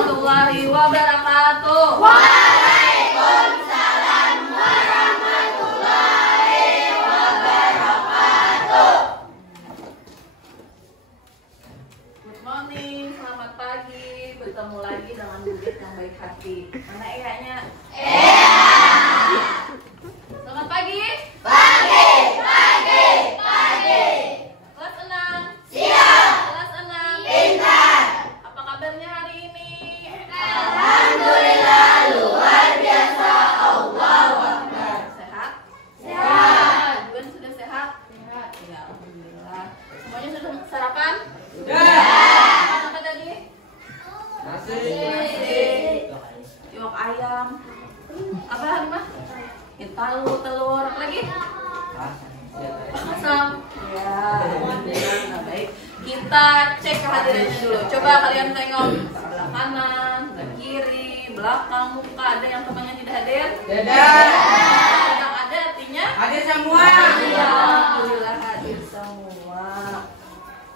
warahmatullahi wabarakatuh. Waalaikumsalam warahmatullahi wabarakatuh. Good morning, selamat pagi. Bertemu lagi dengan Bujit yang baik hati. Mana Ea-nya? Selamat pagi. Pagi. Kelas 6. Siap. Kelas 6. Pintar. Apa kabarnya hari ini? Alhamdulillah luar biasa. Allahu Akbar. Sehat? Sehat. Juan sudah sehat? Sehat. Ya, alhamdulillah. Semuanya sudah sarapan? Sudah. Makan apa tadi? Nasi. Iwak ayam. Apa Halimah? Tahu, telur, apa lagi? Asam. Ya, alhamdulillah. Nah, baik. Kita cek kehadirannya dulu. Coba kalian tengok sebelah kanan, sebelah kiri, belakang, muka. Ada yang temannya tidak hadir? Yang ada artinya? Hadir semua. Iya, alhamdulillah hadir semua.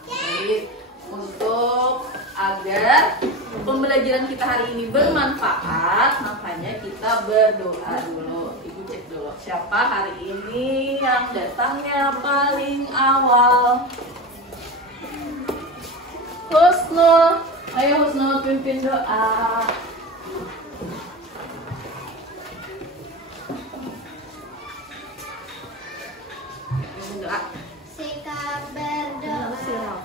Baik, untuk agar pembelajaran kita hari ini bermanfaat, makanya kita berdoa dulu. Ibu cek dulu siapa hari ini yang datangnya paling awal. Husnul, ayo Husnul pimpin doa. Pimpin doa. Sikap berdoa.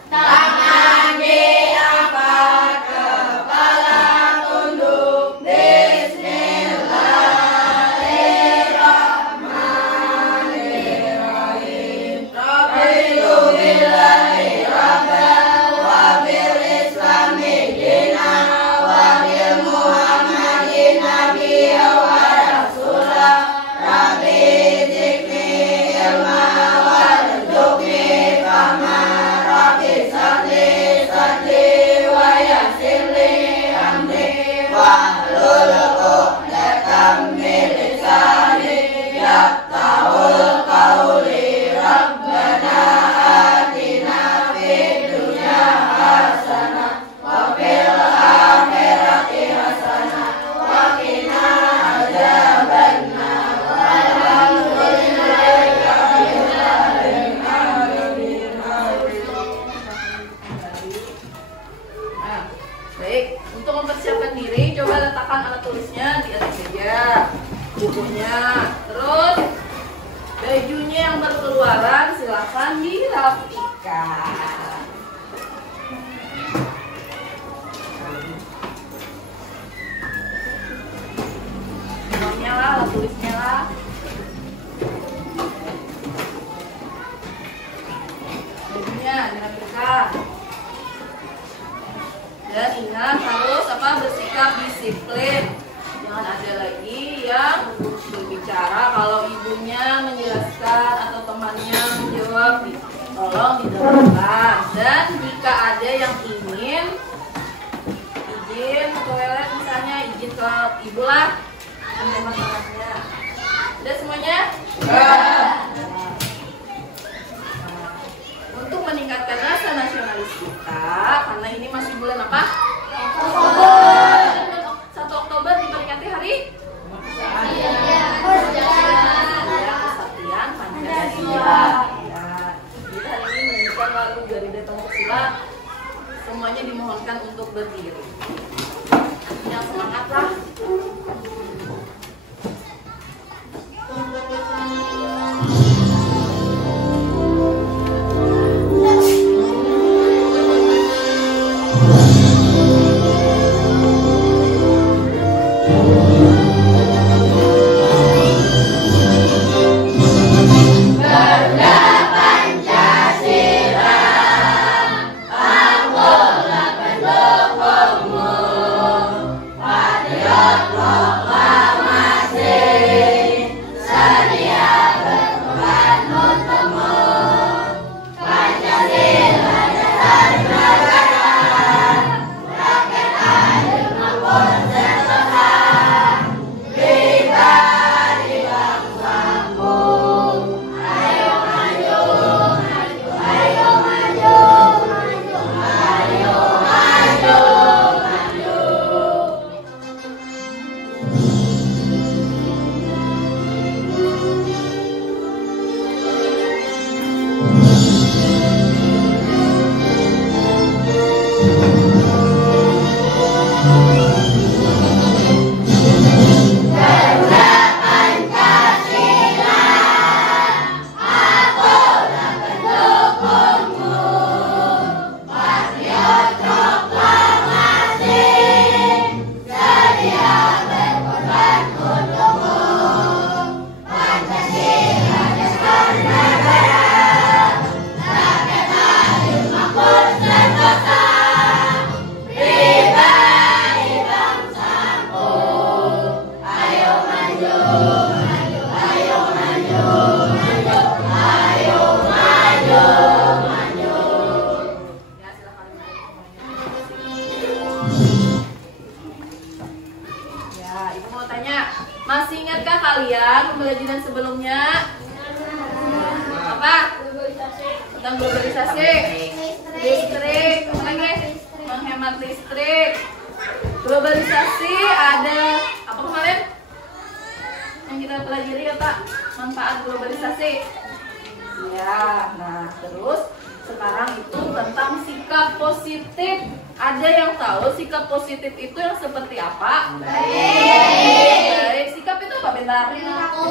Tangan diangkat, kepala tunduk. Bismillahirrahmanirrahim. Alhamdulillahi Rabbal wa bil Islami dinan wa bil Muhammadin nabiyya wa rasulah. Rabbi zidni ilma warzuqni fahma. Rabbi salli wa yassirli amri wahlul 'uqdatam min lisani yafqahul qawli. Rabbana atina fid dunya hasanah wa fil akhirati hasanah wa qina adzabannar. Walhamdulillahi rabbil alamin. Nah, baik. Untuk mempersiapkan diri, coba letakkan alat tulisnya di atas meja, bukunya. Terus bajunya yang berkeluaran silahkan dirapikan. Bukunya lah, alat tulisnya lah. Bajunya dirapikan. Dan ingat harus bersikap disiplin. Jangan ada lagi yang berbicara kalau ibunya menjelaskan atau temannya menjawab. Tolong didengarkan. Dan jika ada yang ingin izin ke toilet misalnya, izin ke ibu lah, teman anaknya. Udah semuanya? Untuk meningkatkan rasa nasionalis kita, karena ini masih bulan apa? Oktober. 1 Oktober diperingati hari Kesatuan Pancasila. Kita hari ini menyanyikan lagu Garuda Pancasila. Semuanya dimohonkan untuk berdiri. Yang semangatlah. kalian pembelajaran sebelumnya? Apa? Tentang globalisasi, listrik, apa lagi? Menghemat listrik. Globalisasi ada apa kemarin? Yang kita pelajari apa? Manfaat globalisasi. Ya, nah terus sekarang itu tentang sikap positif. Ada yang tahu sikap positif itu yang seperti apa? Baik. Sikap itu apa, Bentar? Perilaku.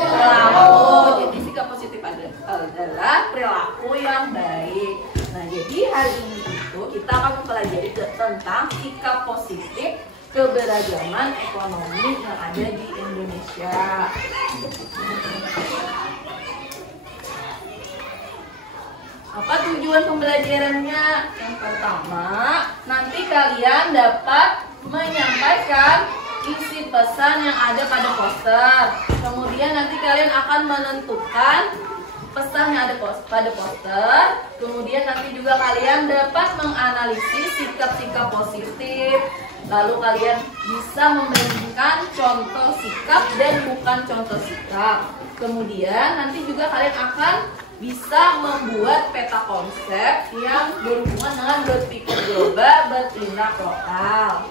Jadi sikap positif adalah perilaku yang baik. Nah, jadi hari ini itu kita akan mempelajari tentang sikap positif keberagaman ekonomi yang ada di Indonesia. Apa tujuan pembelajarannya? Yang pertama, nanti kalian dapat menyampaikan isi pesan yang ada pada poster. Kemudian nanti kalian akan menentukan pesan yang ada pada poster. Kemudian nanti juga kalian dapat menganalisis sikap-sikap positif. Lalu kalian bisa membandingkan contoh sikap dan bukan contoh sikap. Kemudian nanti juga kalian akan bisa membuat peta konsep yang berhubungan dengan berpikir global, bertindak lokal.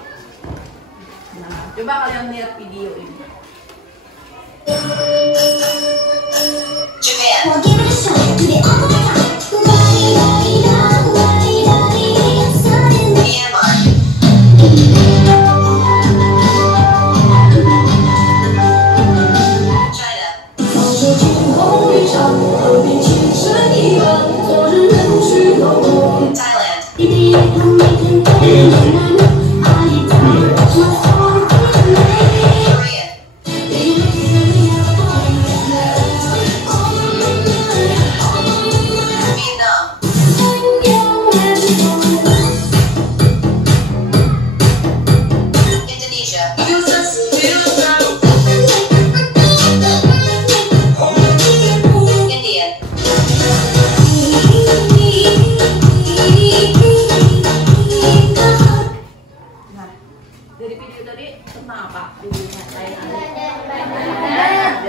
Nah, coba kalian lihat video ini.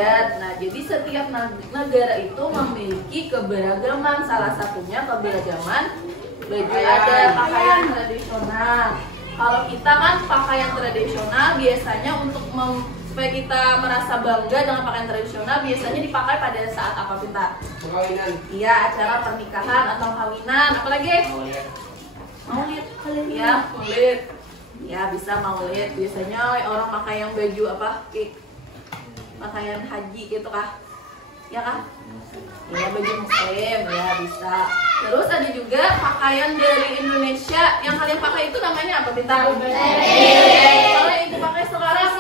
Nah, jadi setiap negara itu memiliki keberagaman. Salah satunya keberagaman baju adat, pakaian tradisional. Kalau kita kan pakaian tradisional biasanya untuk supaya kita merasa bangga dengan pakaian tradisional biasanya dipakai pada saat apa, Pintar? Perkawinan. Iya, acara pernikahan atau kawinan. Apalagi? Maulid. Iya, maulid. Ya, bisa maulid. Biasanya orang pakai yang baju apa? Pakaian haji gitu kah? Ya kah? Ya, baju muslim ya bisa. Terus ada juga pakaian dari Indonesia yang kalian pakai itu namanya apa, Bintang? Kalau yang dipakai sekarang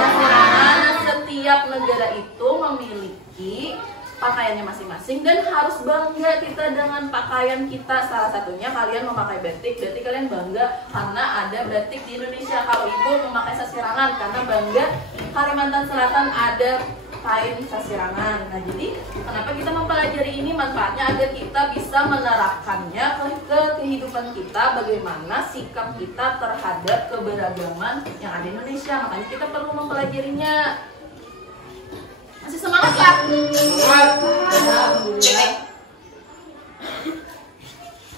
nah, setiap negara itu memiliki pakaiannya masing-masing dan harus bangga kita dengan pakaian kita. Salah satunya kalian memakai batik, berarti kalian bangga karena ada batik di Indonesia. Kalau ibu memakai sasirangan karena bangga Kalimantan Selatan ada kain sasirangan. Nah, jadi kenapa kita mempelajari ini? Manfaatnya agar kita bisa menerapkannya ke kehidupan kita, bagaimana sikap kita terhadap keberagaman yang ada di Indonesia. Makanya kita perlu mempelajarinya. Masih semangat lah? Alhamdulillah.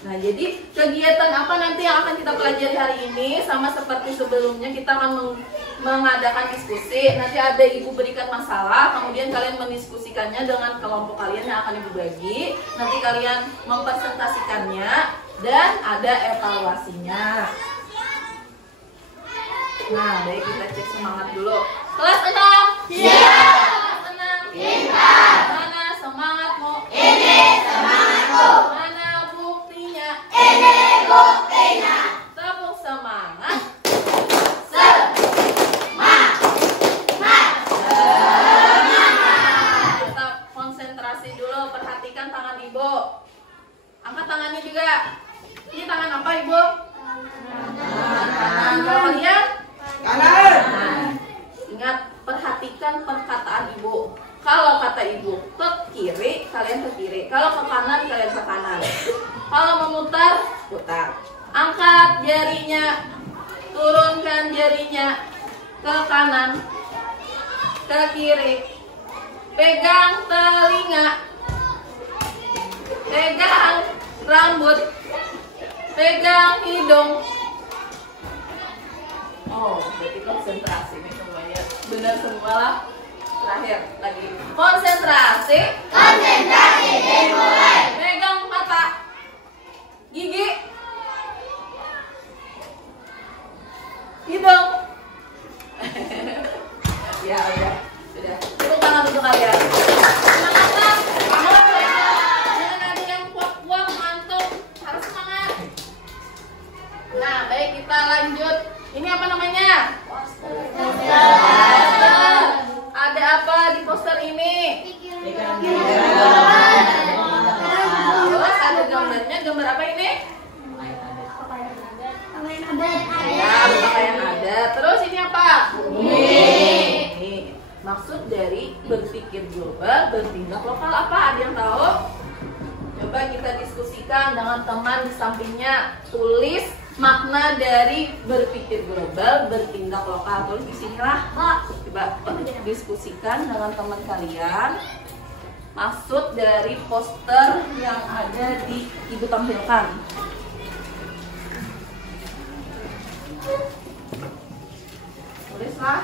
Nah, jadi kegiatan apa nanti yang akan kita pelajari hari ini? Sama seperti sebelumnya, kita akan mengadakan diskusi. Nanti ada ibu berikan masalah, kemudian kalian mendiskusikannya dengan kelompok kalian yang akan ibu bagi. Nanti kalian mempresentasikannya dan ada evaluasinya. Nah, baik, kita cek semangat dulu. Kelas 6? Siap. Kelas 6? Pintar. Mana semangatmu? Ini semangatku. Mana buktinya? Ini buktinya. Tepuk semangat. Kita konsentrasi dulu, perhatikan tangan ibu. Angkat tangannya juga. Ini tangan apa, ibu? Kanan. Kalau kalian? Kanan. Nah, ingat, perhatikan perkataan ibu. Kalau kata ibu ke kiri, kalian ke kiri. Kalau ke kanan, kalian ke kanan. Kalau memutar, putar. Angkat jarinya, turunkan jarinya ke kanan, ke kiri, pegang telinga, pegang rambut, pegang hidung. Oh, berarti konsentrasi nih semuanya. Benar semua lah. Terakhir lagi. Konsentrasi. Konsentrasi dimulai. Pegang mata, gigi, hidung. Ya udah, sudah. Tepuk tangan untuk kalian. Semangat lah. Jangan ada yang kuak-kuak, ngantuk. Harus semangat. Nah, baik kita lanjut. Ini apa namanya? Poster. Ada apa di poster ini? Terus ada gambarnya. Gambar apa ini? Ya, pakaian ada. Terus ini apa? Ini. Maksud dari berpikir global, bertindak lokal apa? Ada yang tahu? Coba kita diskusikan dengan teman di sampingnya. Tulis makna dari berpikir global, bertindak lokal. Tulis di sinilah. Coba diskusikan dengan teman kalian. Maksud dari poster yang ada di Ibu tampilkan. Tulislah.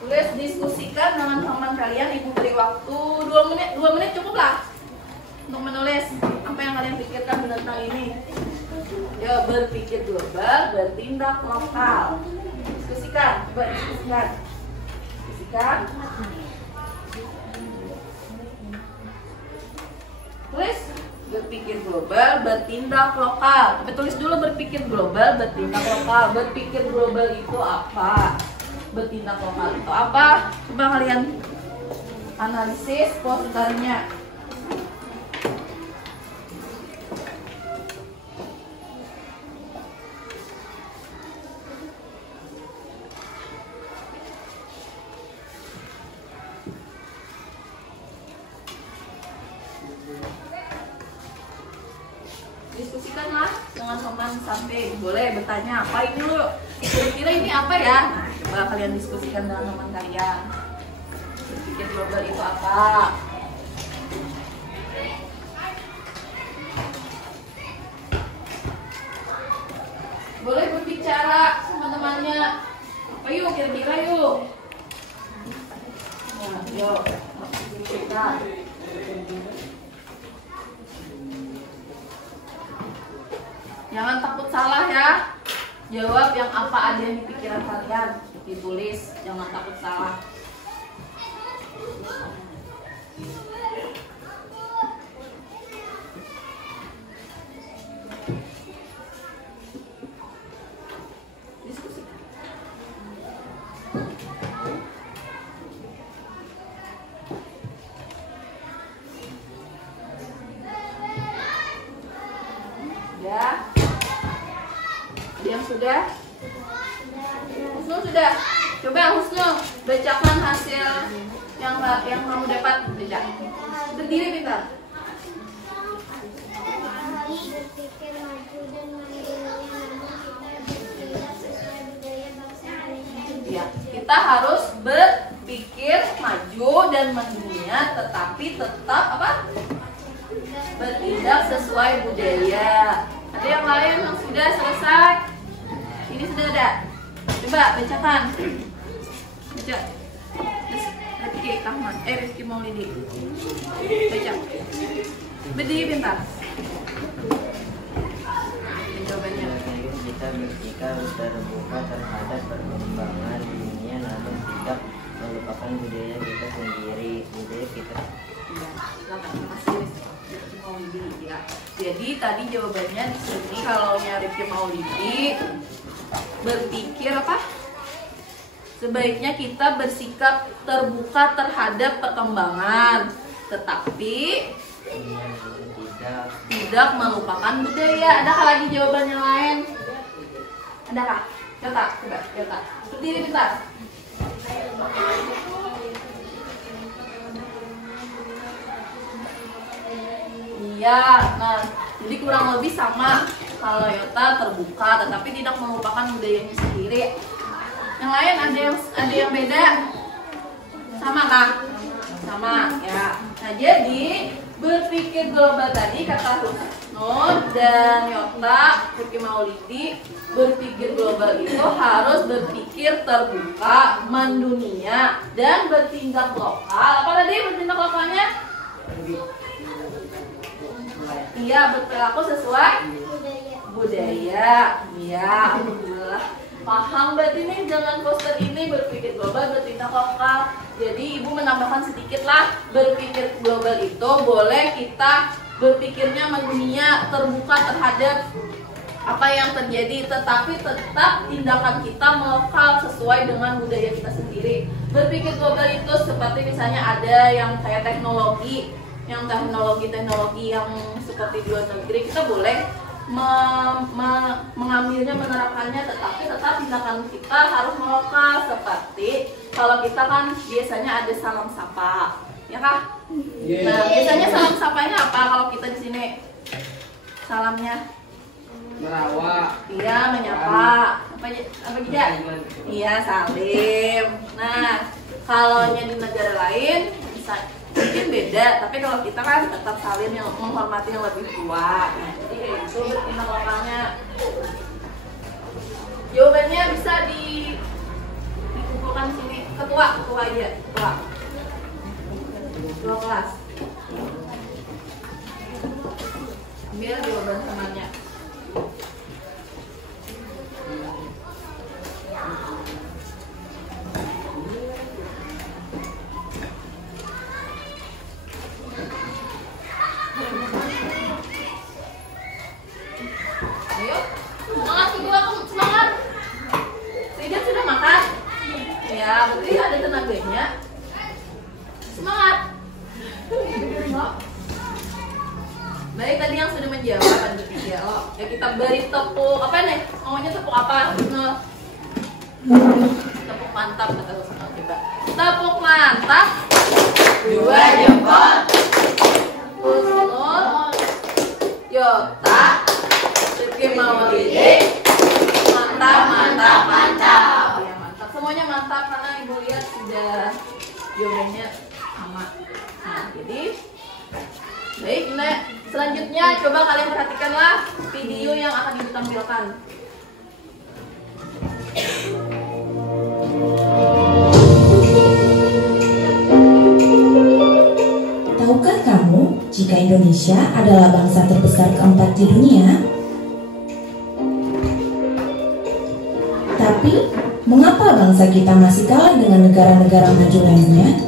Tulis, diskusikan dengan teman kalian. Ibu beri waktu 2 menit. 2 menit cukup lah untuk menulis apa yang kalian pikirkan tentang ini. Ya, berpikir global, bertindak lokal. Diskusikan, coba diskusikan. Diskusikan. Tulis berpikir global, bertindak lokal. Tapi tulis dulu berpikir global, bertindak lokal. Berpikir global itu apa? Bertindak lokal itu apa? Coba kalian analisis posternya. Diskusikanlah dengan teman sampai boleh bertanya apa ini lu, kira-kira ini apa ya? Nah, coba kalian diskusikan dengan teman kalian. Berpikir global itu apa? Boleh berbicara sama temannya. Apa yuk kira-kira yuk? Nah, yuk kita. Jangan takut salah ya. Jawab yang apa ada di pikiran kalian. Ditulis, jangan takut salah. Diskusi. Ya. Yang sudah? Husnu sudah? Coba Husnu bacakan hasil yang kamu dapat. Baca. Berdiri pintar. Berpikir maju dan mandirinya, namun kita bertindak sesuai budaya bangsa Indonesia. Ya, kita harus berpikir maju dan mendunia, tetapi tetap apa? Bertindak sesuai budaya. Ada yang lain yang sudah selesai? Ini sudah ada. Coba bacakan. Baca. Rizky Ahmad. Rizky Maulidi. Baca. Berdiri pintar. Jawabannya. Kita bersikap terbuka terhadap perkembangan dunia, namun tidak melupakan budaya kita sendiri. Budaya kita. Iya, masih Rizky Maulidi ya. Jadi tadi jawabannya di sini kalau Rizky Maulidi berpikir apa? Sebaiknya kita bersikap terbuka terhadap perkembangan, tetapi tidak melupakan budaya. Adakah lagi jawaban yang lain? Adakah? Coba, coba. Berdiri bentar. Iya, nah Jadi kurang lebih sama. Kalau Yota terbuka, tetapi tidak melupakan budayanya sendiri. Yang lain ada yang beda? Sama kah? Sama ya. Nah jadi berpikir global tadi kata Husnul dan Yota, Fikri Maulidi, berpikir global itu harus berpikir terbuka, mendunia, dan bertindak lokal. Apa tadi bertindak lokalnya? Iya, berperilaku sesuai budaya. Iya, alhamdulillah. Paham berarti nih dengan poster ini, berpikir global, bertindak lokal. Jadi ibu menambahkan sedikit lah, berpikir global itu boleh kita berpikirnya mendunia, terbuka terhadap apa yang terjadi, tetapi tetap tindakan kita melokal sesuai dengan budaya kita sendiri. Berpikir global itu seperti misalnya ada yang kayak teknologi, yang teknologi yang seperti di luar negeri, kita boleh mengambilnya, menerapkannya, tetapi tetap tindakan kita harus melokal. Seperti kalau kita kan biasanya ada salam sapa, ya kah? Nah biasanya salam sapanya apa kalau kita di sini? Salamnya merawat. Iya, menyapa. Apa juga? Iya, salim. Nah, kalau di negara lain bisa mungkin beda, tapi kalau kita kan tetap saling yang menghormati yang lebih tua. Nah, jadi itu bertindak lokalnya. Jawabannya bisa dikumpulkan di sini. Ketua aja, ketua kelas. Ambil jawaban temannya. Ayo, semangat kedua, semangat. Tidak sudah makan? Ya, berarti ada tenaganya. Semangat. Baik, tadi yang sudah menjawab ada 3 loh. Ya kita beri tepuk apa nih? Maunya tepuk apa? Tepuk mantap kata Husnul. Coba. Tepuk mantap. 2 jempol. Husnul, Yota, Fikri Maulidi. Mantap, mantap, mantap. Ya mantap. Semuanya mantap karena ibu lihat sudah jawabannya sama. Nah, jadi baik, Nek. Selanjutnya coba kalian perhatikanlah video yang akan ibu tampilkan. Tahukah kamu jika Indonesia adalah bangsa terbesar keempat di dunia? Tapi, mengapa bangsa kita masih kalah dengan negara-negara maju lainnya?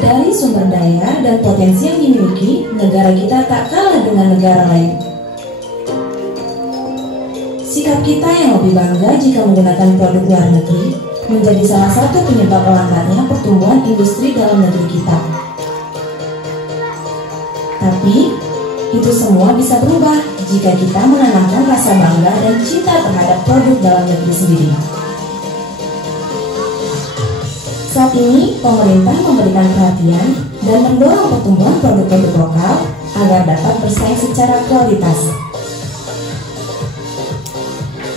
Dari sumber daya dan potensi yang dimiliki, negara kita tak kalah dengan negara lain. Sikap kita yang lebih bangga jika menggunakan produk luar negeri menjadi salah satu penyebab lambatnya pertumbuhan industri dalam negeri kita. Tapi, itu semua bisa berubah jika kita menanamkan rasa bangga dan cinta terhadap produk dalam negeri sendiri. Saat ini, pemerintah memberikan perhatian dan mendorong pertumbuhan produk-produk lokal agar dapat bersaing secara kualitas.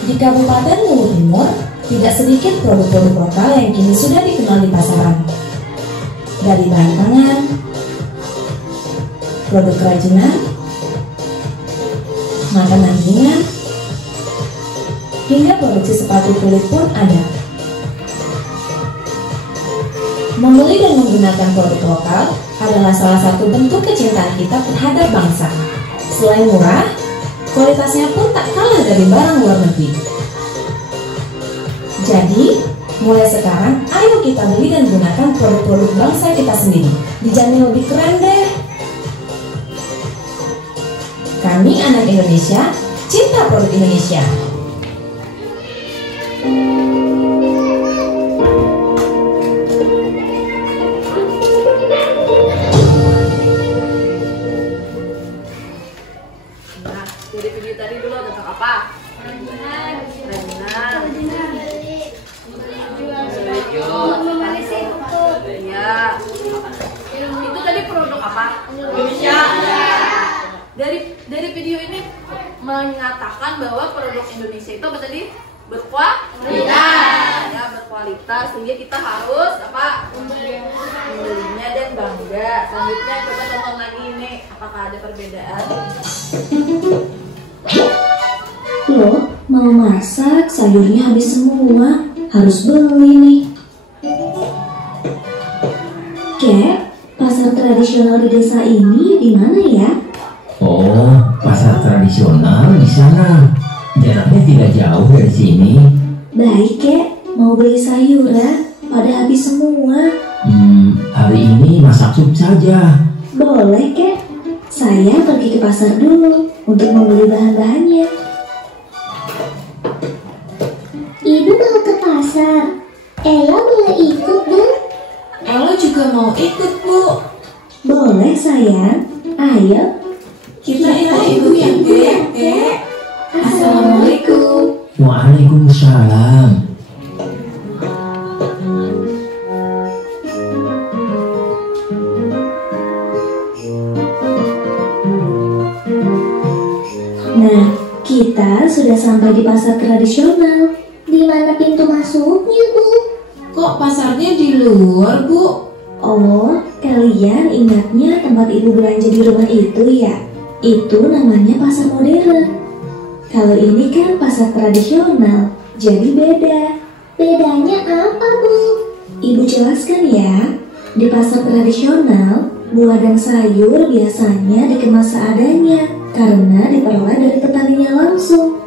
Di Kabupaten Luwu Timur, tidak sedikit produk-produk lokal yang kini sudah dikenal di pasaran. Dari bahan pangan, produk kerajinan, makanan ringan, hingga produksi sepatu kulit pun ada. Membeli dan menggunakan produk lokal adalah salah satu bentuk kecintaan kita terhadap bangsa. Selain murah, kualitasnya pun tak kalah dari barang luar negeri. Jadi, mulai sekarang, ayo kita beli dan gunakan produk-produk bangsa kita sendiri. Dijamin lebih keren deh. Kami anak Indonesia, cinta produk Indonesia. Nah, dari video tadi dulu tentang apa? Kerajinan. Iya. Itu tadi produk apa? Indonesia. mengatakan bahwa produk Indonesia itu apa tadi? Berkualitas. Ya, berkualitas. Sehingga kita harus apa? Membelinya dan bangga. Selanjutnya coba tonton lagi ini. Apakah ada perbedaan? Loh, mau masak sayurnya habis semua. Harus beli nih. Kek, pasar tradisional di desa ini di mana ya? Oh, pasar tradisional di sana. Jaraknya tidak jauh dari sini. Baik, Kek. Mau beli sayuran, pada habis semua. Hari ini masak sup saja. Boleh, Kek. Saya pergi ke pasar dulu untuk membeli bahan-bahannya. Ibu mau ke pasar. Ella boleh ikut kan? Ella juga mau ikut, Bu. Boleh, sayang. Ayo. Kita ikut ibu yang Kek. Assalamualaikum. Waalaikumsalam. Nah, kita sudah sampai di pasar tradisional. Di mana pintu masuknya, Bu? Kok pasarnya di luar, Bu? Oh, kalian ingatnya tempat ibu belanja di rumah itu ya? Itu namanya pasar modern. Kalau ini kan pasar tradisional, jadi beda. Bedanya apa, Bu? Ibu jelaskan ya. Di pasar tradisional, buah dan sayur biasanya dikemas seadanya karena diperoleh dari petaninya langsung.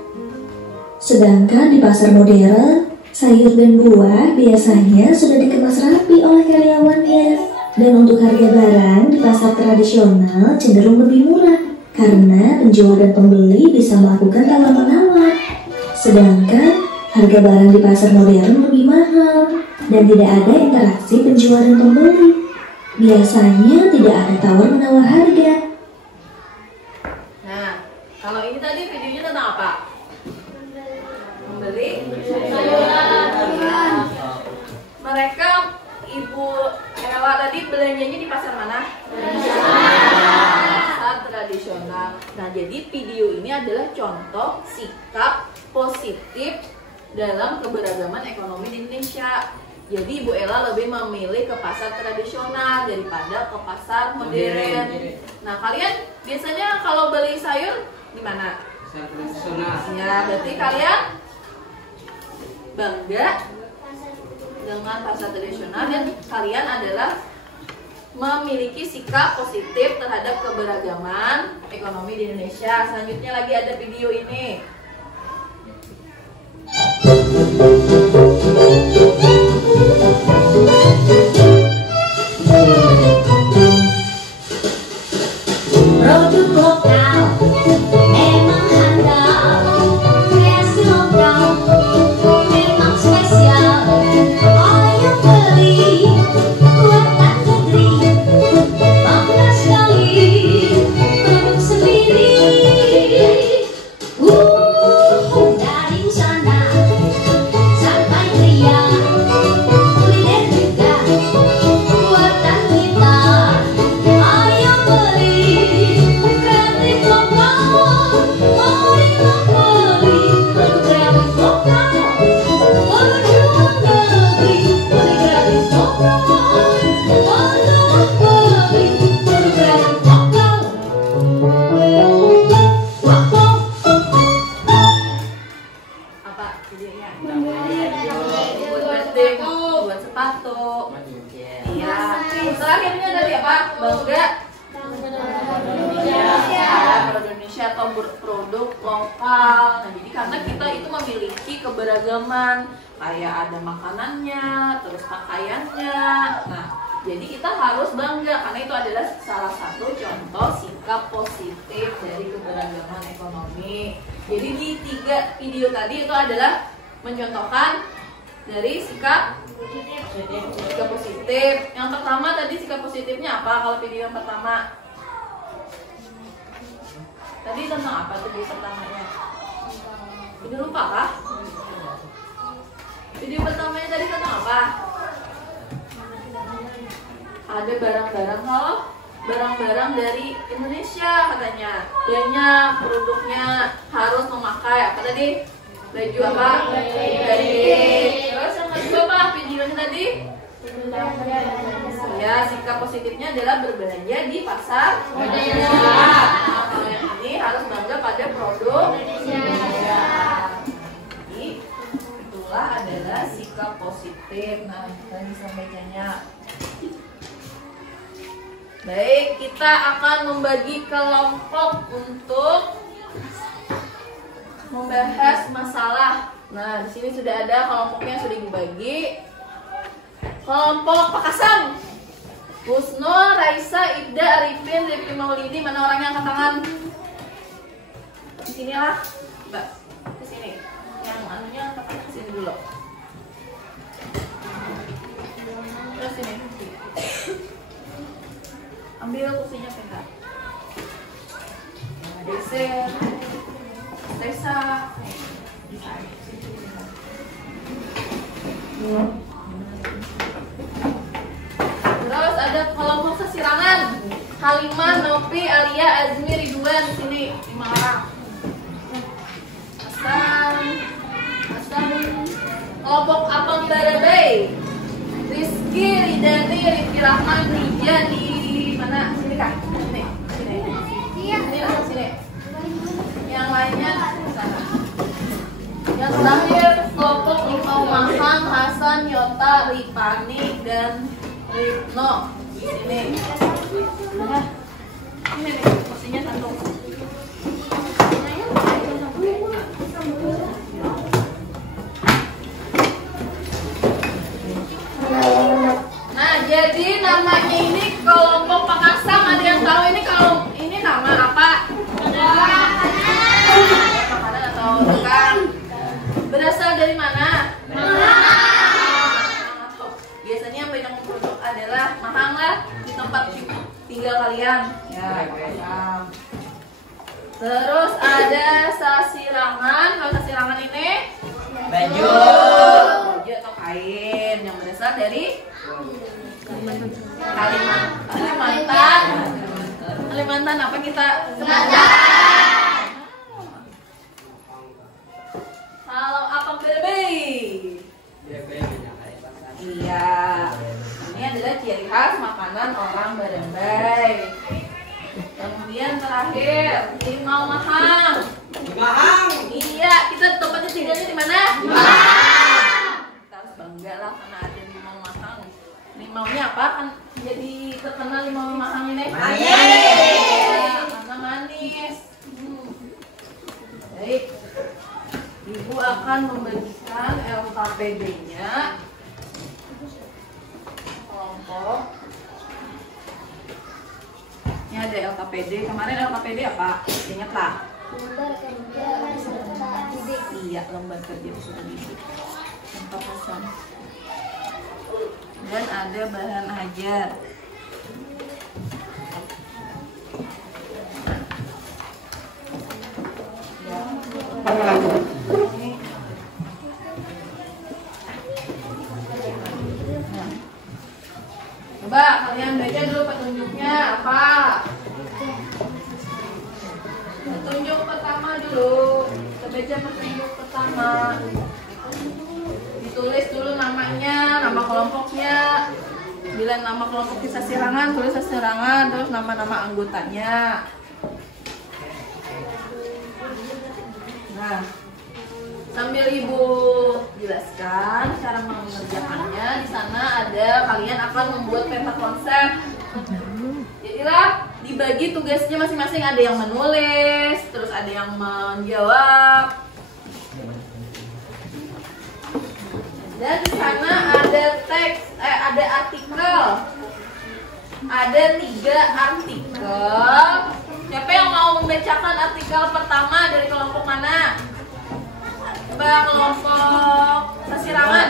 Sedangkan di pasar modern, sayur dan buah biasanya sudah dikemas rapi oleh karyawannya. Dan untuk harga barang di pasar tradisional cenderung lebih murah karena penjual dan pembeli bisa melakukan tawar-menawar. Sedangkan harga barang di pasar modern lebih mahal dan tidak ada interaksi penjual dan pembeli. Biasanya tidak ada tawar-menawar harga. Nah, kalau ini tadi videonya tentang apa? Membeli sayuran. Mereka Ibu Ella tadi belanjanya di pasar mana? Pasar tradisional. Nah, jadi video ini adalah contoh sikap positif dalam keberagaman ekonomi di Indonesia. Jadi Ibu Ella lebih memilih ke pasar tradisional daripada ke pasar modern. Nah, kalian biasanya kalau beli sayur di mana? Pasar tradisional. Ya, berarti kalian bangga dengan pasar tradisional dan kalian adalah memiliki sikap positif terhadap keberagaman ekonomi di Indonesia. Selanjutnya lagi ada video ini. Produk lokal memang handal, kreasi lokal memang spesial. Ayo beli buatan negeri, bangga sekali produk sendiri. Dari sana sampai Riau, kuliner juga buatan kita. Ayo beli kreatif lokal, mari membeli produk kreatif lokal. Berjuang negeri, beli kreatif lokal. Berjuang beli produk kreatif lokal. Apa videonya? Buat batik, buat sepatu. Iya. Terakhirnya tadi apa? Bangga produk Indonesia atau produk lokal. Nah, jadi karena kita itu memiliki keberagaman, kayak ada makanannya, terus pakaiannya. Nah, jadi kita harus bangga karena itu adalah salah satu contoh sikap positif dari keberagaman ekonomi. Jadi di 3 video tadi itu adalah mencontohkan dari sikap positif. Yang pertama tadi sikap positifnya apa? Kalau video yang pertama tadi tentang apa tuh video pertamanya? Udah lupa kah? Video pertamanya tadi tentang apa? Ada barang-barang kalau barang-barang dari Indonesia katanya. Banyak produknya harus memakai apa tadi? Baju apa? Batik. Terus yang kedua apa videonya tadi? Ya, sikap positifnya adalah berbelanja di pasar Indonesia. Nah, kalau yang ini harus bangga pada produk Indonesia. Jadi, itulah adalah sikap positif. Nah, kita bisa bacanya. Baik, kita akan membagi kelompok untuk membahas masalah. Nah, di sini sudah ada kelompoknya sudah dibagi. Kelompok Pakasam. Husnul, Raisa, Ibda, Arifin, Rifki Maulidi. Mana orang yang angkat tangan? Di sinilah, Mbak. Ke sini. Yang anunya angkat tangan ke sini dulu. Terus sini. Ambil kursinya Penta. Deser. Tesa. Terus ada kelompok sesirangan. Halimah, Nopi, Alia, Azmi, Ridwan. Di sini 5 orang. Hasan. Kelompok Abang Barabai. Rizky, Ridani, Rizky Rahman, Rijan di mana? Sini Kak. Sini. Sini. Yang lainnya di sana. Yang terakhir kelompok Imau Mahang, Hasan, Yota, Ripani, dan Ripno. Di sini. Nah, ini nih, posisinya satu. Nah, jadi namanya ini kelompok Pakasam. Ada yang tahu ini kalau ini nama apa? Makanan atau tukang? Berasal dari mana? Biasanya yang banyak produk adalah Mahang lah di tempat tinggal kalian. Ya, Pakasam. Terus ada Sasirangan. Kalau Sasirangan ini Baju atau kain yang berasal dari Kalimantan apa kita sebutnya? Kalau apa Barbei? Iya, ini adalah ciri khas makanan orang Barbei. Kemudian terakhir Imau Mahang. Iya, kita tempatnya tinggalnya di mana? Kita harus bangga lah karena ada Imau Mahang. Limaunya apa kan jadi terkenal Imau Mahang ini? Manis. Karena manis. Baik. Ibu akan membagikan LKPD-nya. Kelompok. Ini ada LKPD. Kemarin LKPD apa? Ingatlah. Lembar kerja peserta didik. Iya, lembar kerja peserta didik. Contoh pesan. Dan ada bahan ajar. Ini. Nah. Coba kalian baca dulu petunjuknya apa? Petunjuk pertama dulu. Kita baca petunjuk pertama. Ditulis dulu namanya, nama kelompoknya. Bila nama kelompok di Sasirangan, tulis Sasirangan, terus nama-nama anggotanya. Nah, sambil ibu jelaskan cara mengerjakannya, di sana ada kalian akan membuat peta konsep. Jadilah dibagi tugasnya masing-masing, ada yang menulis, terus ada yang menjawab. Dan di sana ada teks, ada artikel. Ada 3 artikel. Siapa yang mau membacakan artikel pertama dari kelompok mana? Coba kelompok Sasirangan.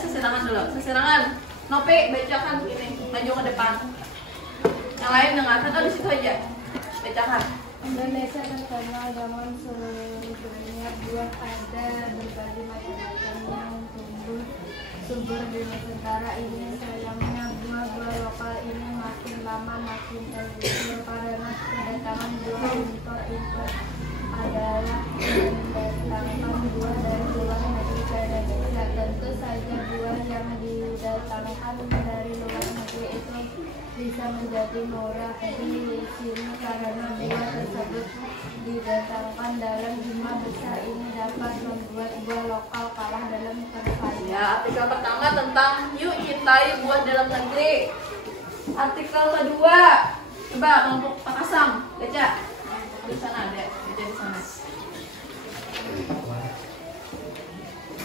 Sasirangan dulu. Sasirangan. Nopi bacakan ini, maju ke depan. Yang lain dengarkan, di situ aja. Bacakan. Indonesia terkenal dengan seluruhnya buah, ada berbagai macam yang tumbuh subur di Nusantara ini. Sayangnya buah-buah lokal ini makin lama makin tergusur karena kedatangan buah impor adalah mendatangkan buah dari luar negeri ke Indonesia. Tentu saja buah yang didatangkan dari luar negeri itu bisa menjadi murah di sini karena buah tersebut didatangkan dalam jumlah besar. Ini dapat membuat buah lokal kalah dalam persaingan. Ya, artikel pertama tentang yuk cintai buah dalam negeri. Artikel kedua, coba kelompok Pak Kasam baca. Di sana ada, baca di sana.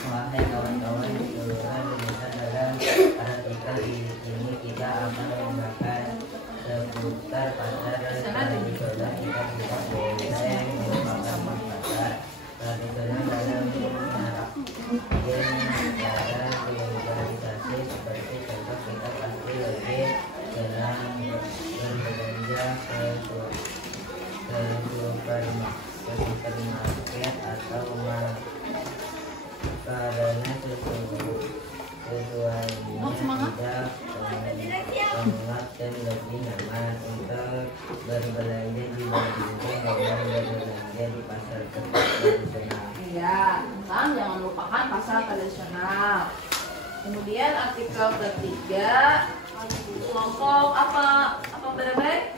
Wahai kawan-kawan di seluruh Indonesia, dalam artikel ini kita akan membahas seputar pasar tradisional kita bisa beda yang merupakan masyarakat tradisional dalam cara globalisasi. Seperti contoh, kita pasti lebih dalam berbelanja ke supermarket atau karena sesuatunya tidak penguat dan lebih nyaman untuk berbelanja dibandingkan dengan berbelanja di pasar tradisional. Ya, tentang jangan lupakan pasar tradisional. Kemudian artikel ketiga, kelompok apa berapa?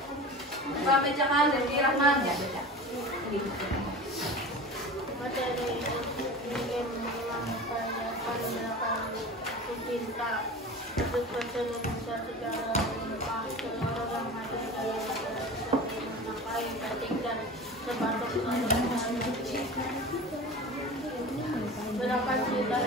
Pak bacakan dari Rahman ya baca. Materi ingin melampaikan belakang cinta untuk bangsa Indonesia secara lengkap. Semua orang ada dalam memakai batik dan sebatuk berapa cinta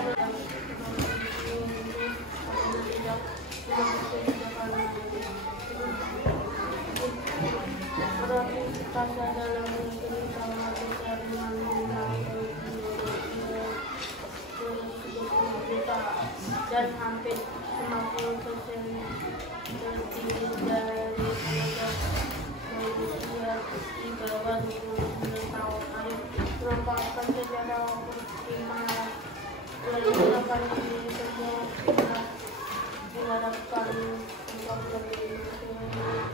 pasar dalam negeri sama besar juta dan hampir 50% terdiri dari usia di bawah 29 tahun. Merupakan secara optimal 2008 ini semua diharapkan untuk lebih penggunaan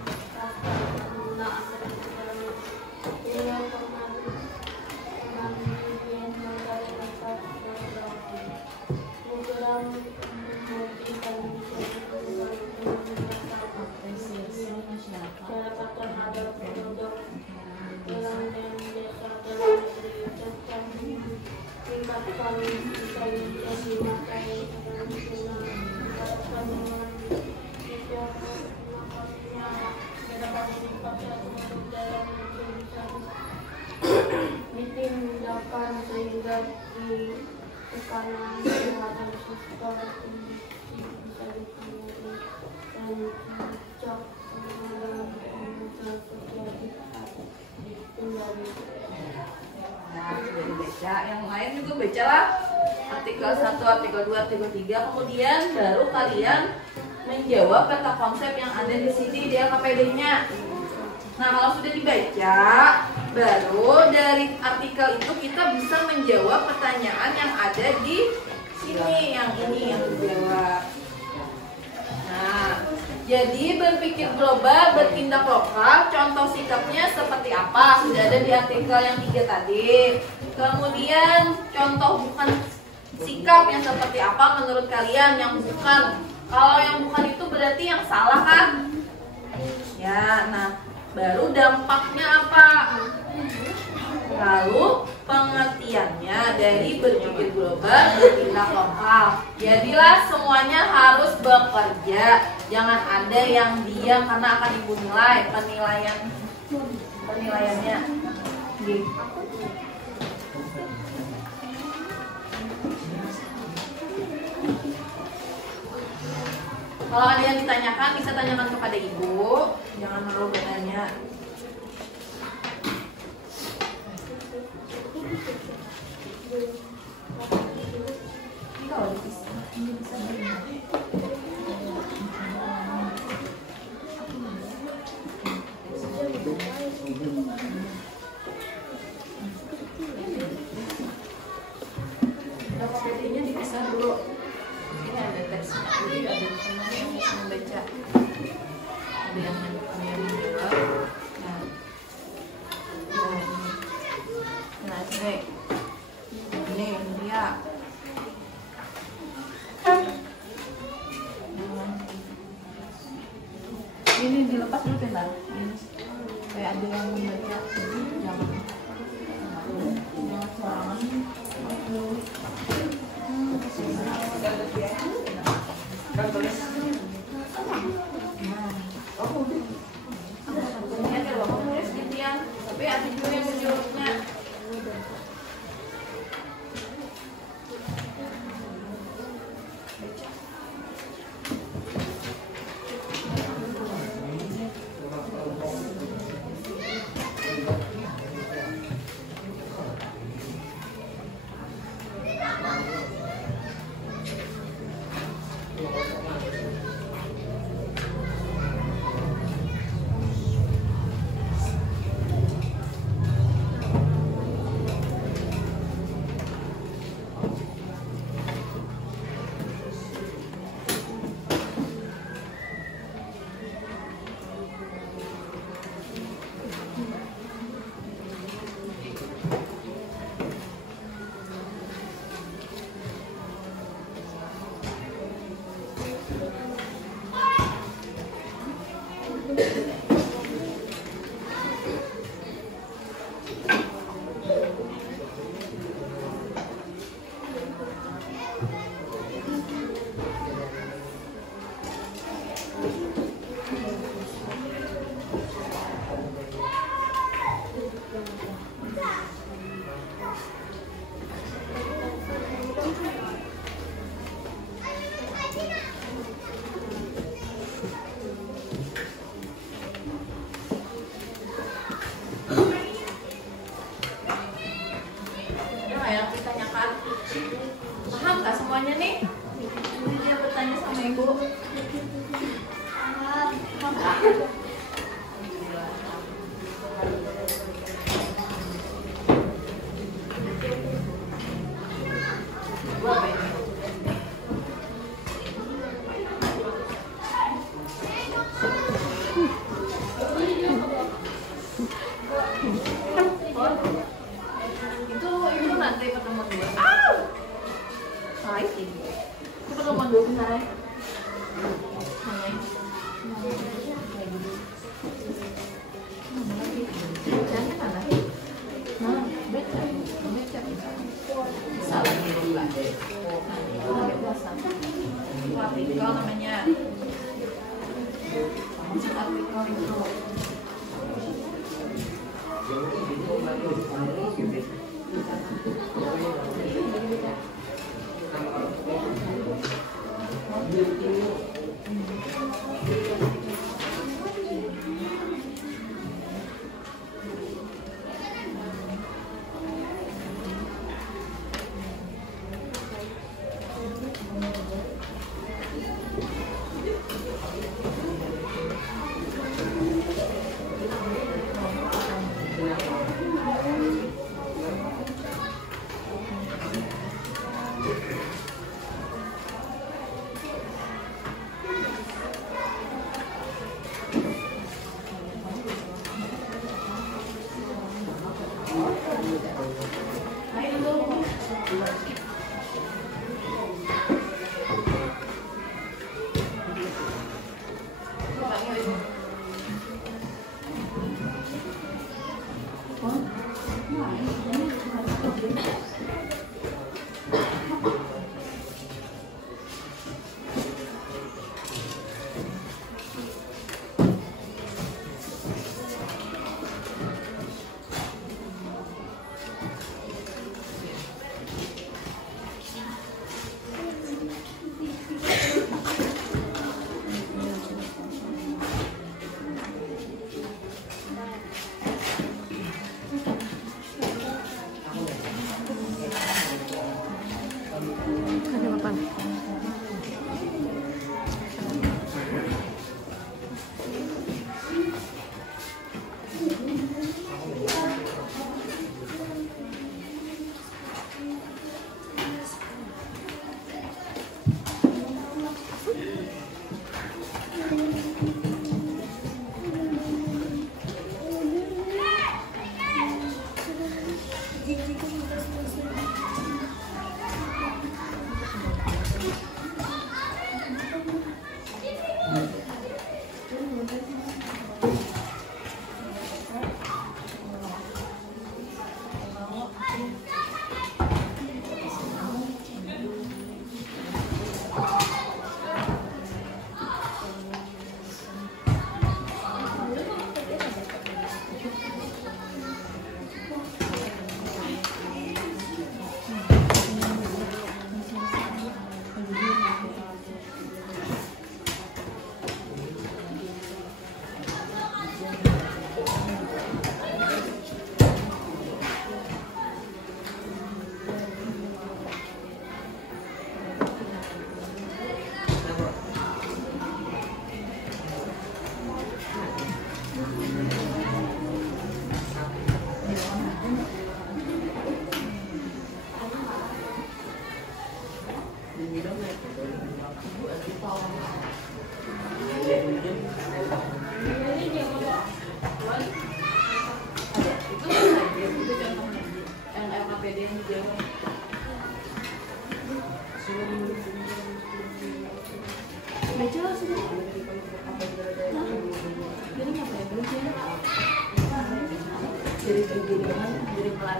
ditindakan sehingga di tekanan terhadap siswa bisa dipenuhi dan cocok dengan terjadi kembali. Nah, sudah dibaca. Yang lain juga bacalah artikel 1, artikel 2, artikel 3. Kemudian baru kalian menjawab kata konsep yang ada di sini di LKPD-nya. Nah, kalau sudah dibaca, baru dari artikel itu kita bisa menjawab pertanyaan yang ada di sini. Yang ini yang dijawab. Nah, jadi berpikir global, bertindak lokal, contoh sikapnya seperti apa? Sudah ada di artikel yang 3 tadi. Kemudian contoh bukan sikap yang seperti apa menurut kalian yang bukan? Kalau yang bukan itu berarti yang salah kan? Ya, nah baru dampaknya apa? Lalu pengertiannya dari berpikir global, bertindak lokal. Jadilah semuanya harus bekerja. Jangan ada yang diam karena akan dinilai penilaiannya. Kalau ada yang ditanyakan bisa tanyakan kepada ibu, jangan malu bertanya. KPD-nya dipisah dulu. Ini ada teks, jadi ada teman yang membaca. Ada yang Ini dilepas dulu bentar. Ini kayak ada yang membaca. Jangan sembarangan. Ini ada bapak nulis gantian, tapi ada juga yang menjawabnya. Yang ditanyakan, paham nggak semuanya nih? Ini dia bertanya sama ibu. Paham nggak? Ibu apa ini? Itu nanti pertemuan dua. Baik ini. Itu pertemuan dua benar. Artikel namanya. Artikel itu. Udah jelas ini. Jadi ngapain dulu sih? Jadi pelan.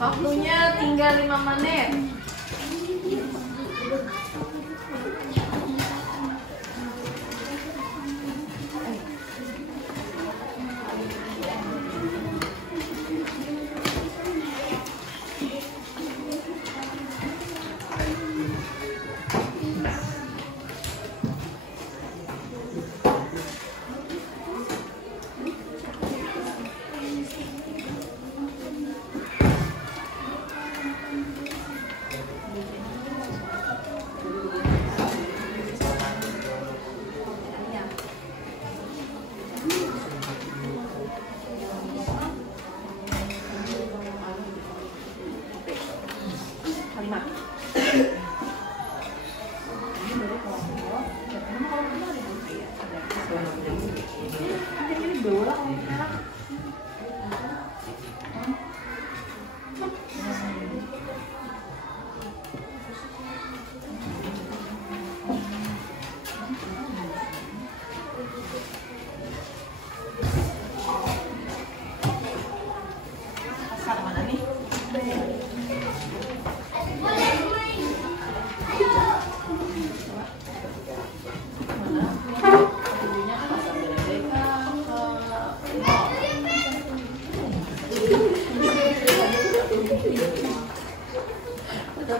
Waktunya tinggal 5 menit.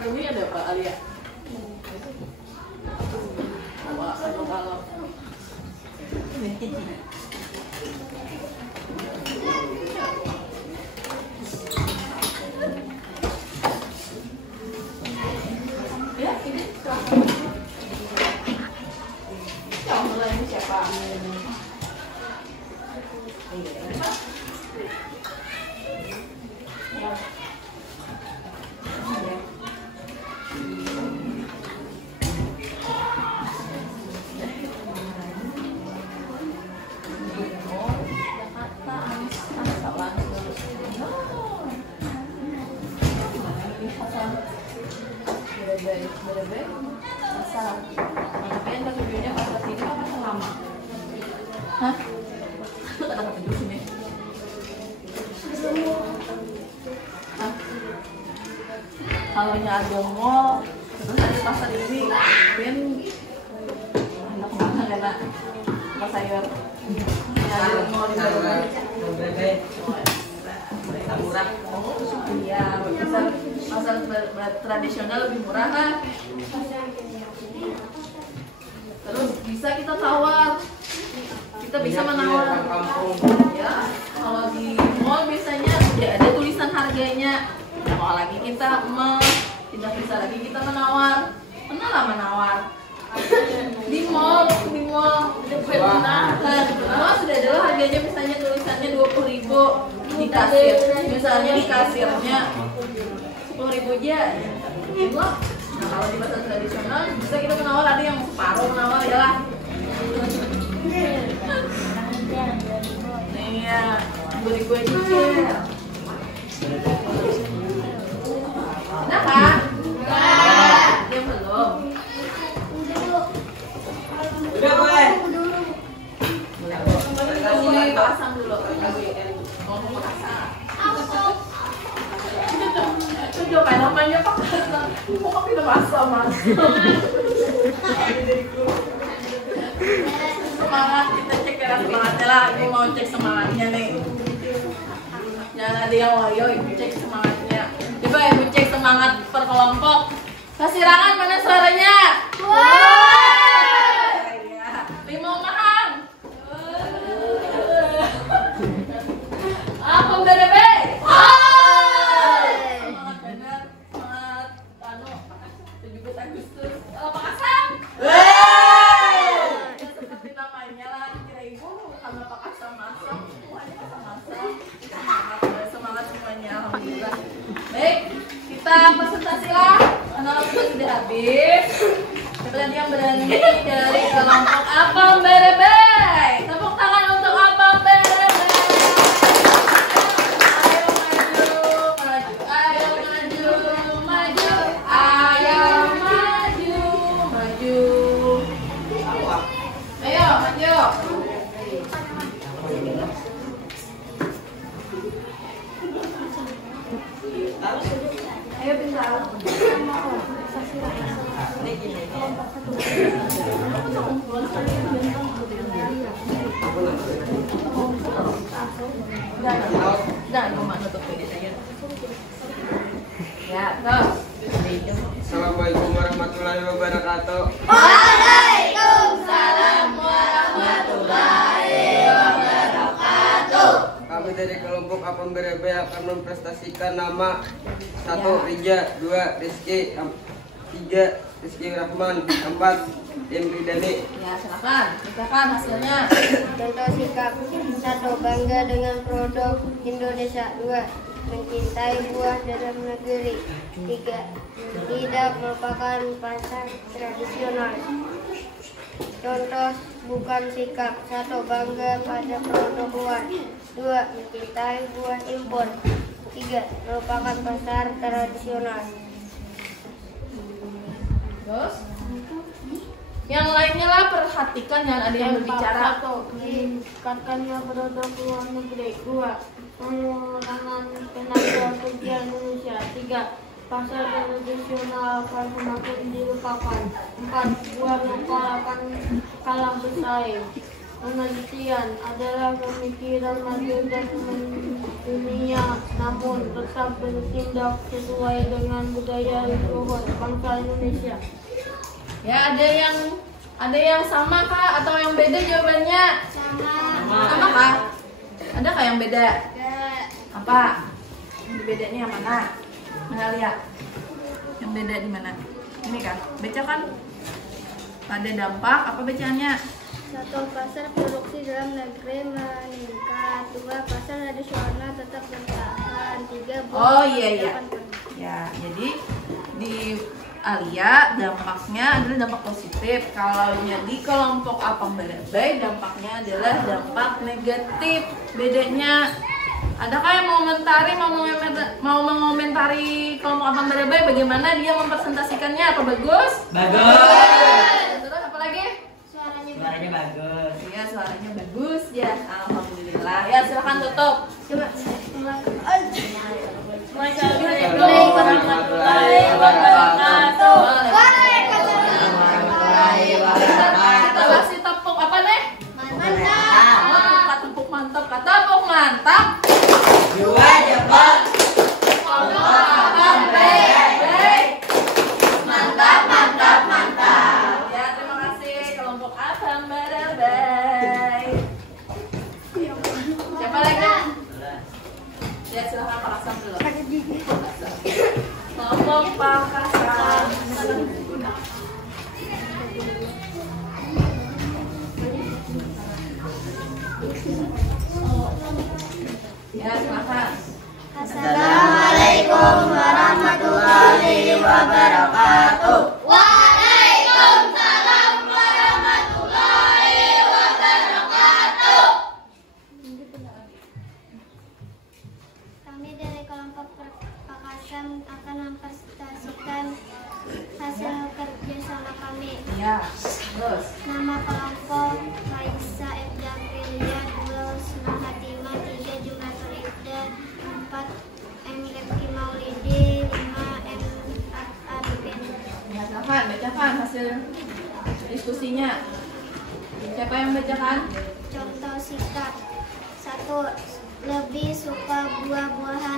Ini ada apa Alia? Kalau ya ini yang mulai ini siapa? Beda-beda masalah. Makanya untuk videonya pas ini kan lama. Hah? Kata-kata dulu sini. Hah? Kalau ada mall, terus ada pasar ini, Ben enak banget enak. Pas sayur. Ada mall di mana? Murah. Iya, pasar tradisional lebih murah kan? Terus bisa kita tawar, kita bisa menawar. Ya, kalau di mall biasanya udah ada tulisan harganya. Nah, kalau lagi kita tidak bisa lagi kita menawar. Pernah lah menawar di mall sudah ada harganya, misalnya tulisannya 20.000 di kasir, misalnya di kasirnya 10.000 aja. Nah, kalau di pasar tradisional bisa kita menawar, ada yang separuh menawar ya lah. Iya, 2.000 aja. Nah kak? Dia belum. Udah boleh. Mulai pasang dulu. Mau pasang. Itu kan namanya Pak. Kok kita pasang mas? Semangat, kita cek semangatnya lah. Ibu mau cek semangatnya nih. Ada yang loyo, ibu cek semangatnya. Coba ibu cek semangat per kelompok. Kasih rangan mana suaranya? Iya. Limau mahang. Apa berebe? Semangat benar, semangat anu 17 Agustus. Pak Asam. Seperti namanya lah, kira ibu karena Pak Asam masuk, semuanya masuk. Semangat semuanya, alhamdulillah. Baik, kita presentasi lah. Karena waktu sudah habis. Siapa tadi yang berani dari kelompok Apam Berebey? Tepuk tangan untuk Apam Berebey. Ayo pindah. Ya, terus. Assalamualaikum warahmatullahi wabarakatuh. Waalaikumsalam warahmatullahi wabarakatuh. Kami dari kelompok Apam Berebey akan memprestasikan nama 1 Rija, 2 Rizky, 3 Rizky Rahman, 4 Imri Dani. Ya, silakan. Bacakan hasilnya. Contoh sikap: 1. Bangga dengan produk Indonesia. 2. Mencintai buah dalam negeri. 3. Tidak melupakan pasar tradisional. Contoh bukan sikap: 1. Bangga pada produk luar. 2. Mencintai buah impor. 3. Melupakan pasar tradisional. Terus yang lainnya lah, perhatikan jangan ada yang berbicara. 1. Meningkatkannya produk luar negeri. 2. Pengurangan tenaga kerja Indonesia. 3. Pasar tradisional akan semakin dilupakan. 4. Buah lokal akan kalah bersaing. Penelitian adalah pemikiran maju dan dunia, namun tetap bertindak sesuai dengan budaya luhur bangsa Indonesia. Ya, ada yang sama kah atau yang beda jawabannya? Sama kah? Ada kah yang beda? Apa? Yang bedanya yang mana? Mana lihat? Yang beda di mana? Ini kah? Baca kan? Pada dampak apa bacaannya? 1. Pasar produksi dalam negeri meningkat. 2. Pasar tradisional tetap bertahan. 3. Oh iya. Ya, jadi di Alia dampaknya adalah dampak positif. Kalau di kelompok Apam Berebey dampaknya adalah dampak negatif. Bedanya, adakah yang mau mengomentari kelompok Apam Berebey bagaimana dia mempresentasikannya? Apa bagus? Bagus. Terus apa lagi? Suaranya bagus. Iya, suaranya bagus ya. Alhamdulillah. Ya, silakan tutup. Coba. Assalamualaikum warahmatullahi wabarakatuh. Waalaikumsalam warahmatullahi wabarakatuh. Kasih tepuk apa nih? Mantap. Oh, tepuk mantap. Kata tepuk mantap. 2 jempol. Apam Berebey. Mantap, mantap, mantap. Ya, terima kasih kelompok Apam Berebey. Siapa lagi? Ya, silakan Pak Hasan dulu. Kelompok Pak Hasan. Ya, silakan. Assalamualaikum warahmatullahi wabarakatuh. Waalaikumsalam warahmatullahi wabarakatuh. Kami dari kelompok Pakasam akan mempresentasikan hasil kerja sama kami. Ya, terus. Nama kelompok Raisa F. Jafrilia, 2 Usma Hatimah, 3 Jumatul Ibda, 4 M. Rifki Maulidi, 5 M. Arifin. Ya, silakan bacakan hasil diskusinya. Siapa yang bacakan? Contoh sikap: 1. Lebih suka buah-buahan.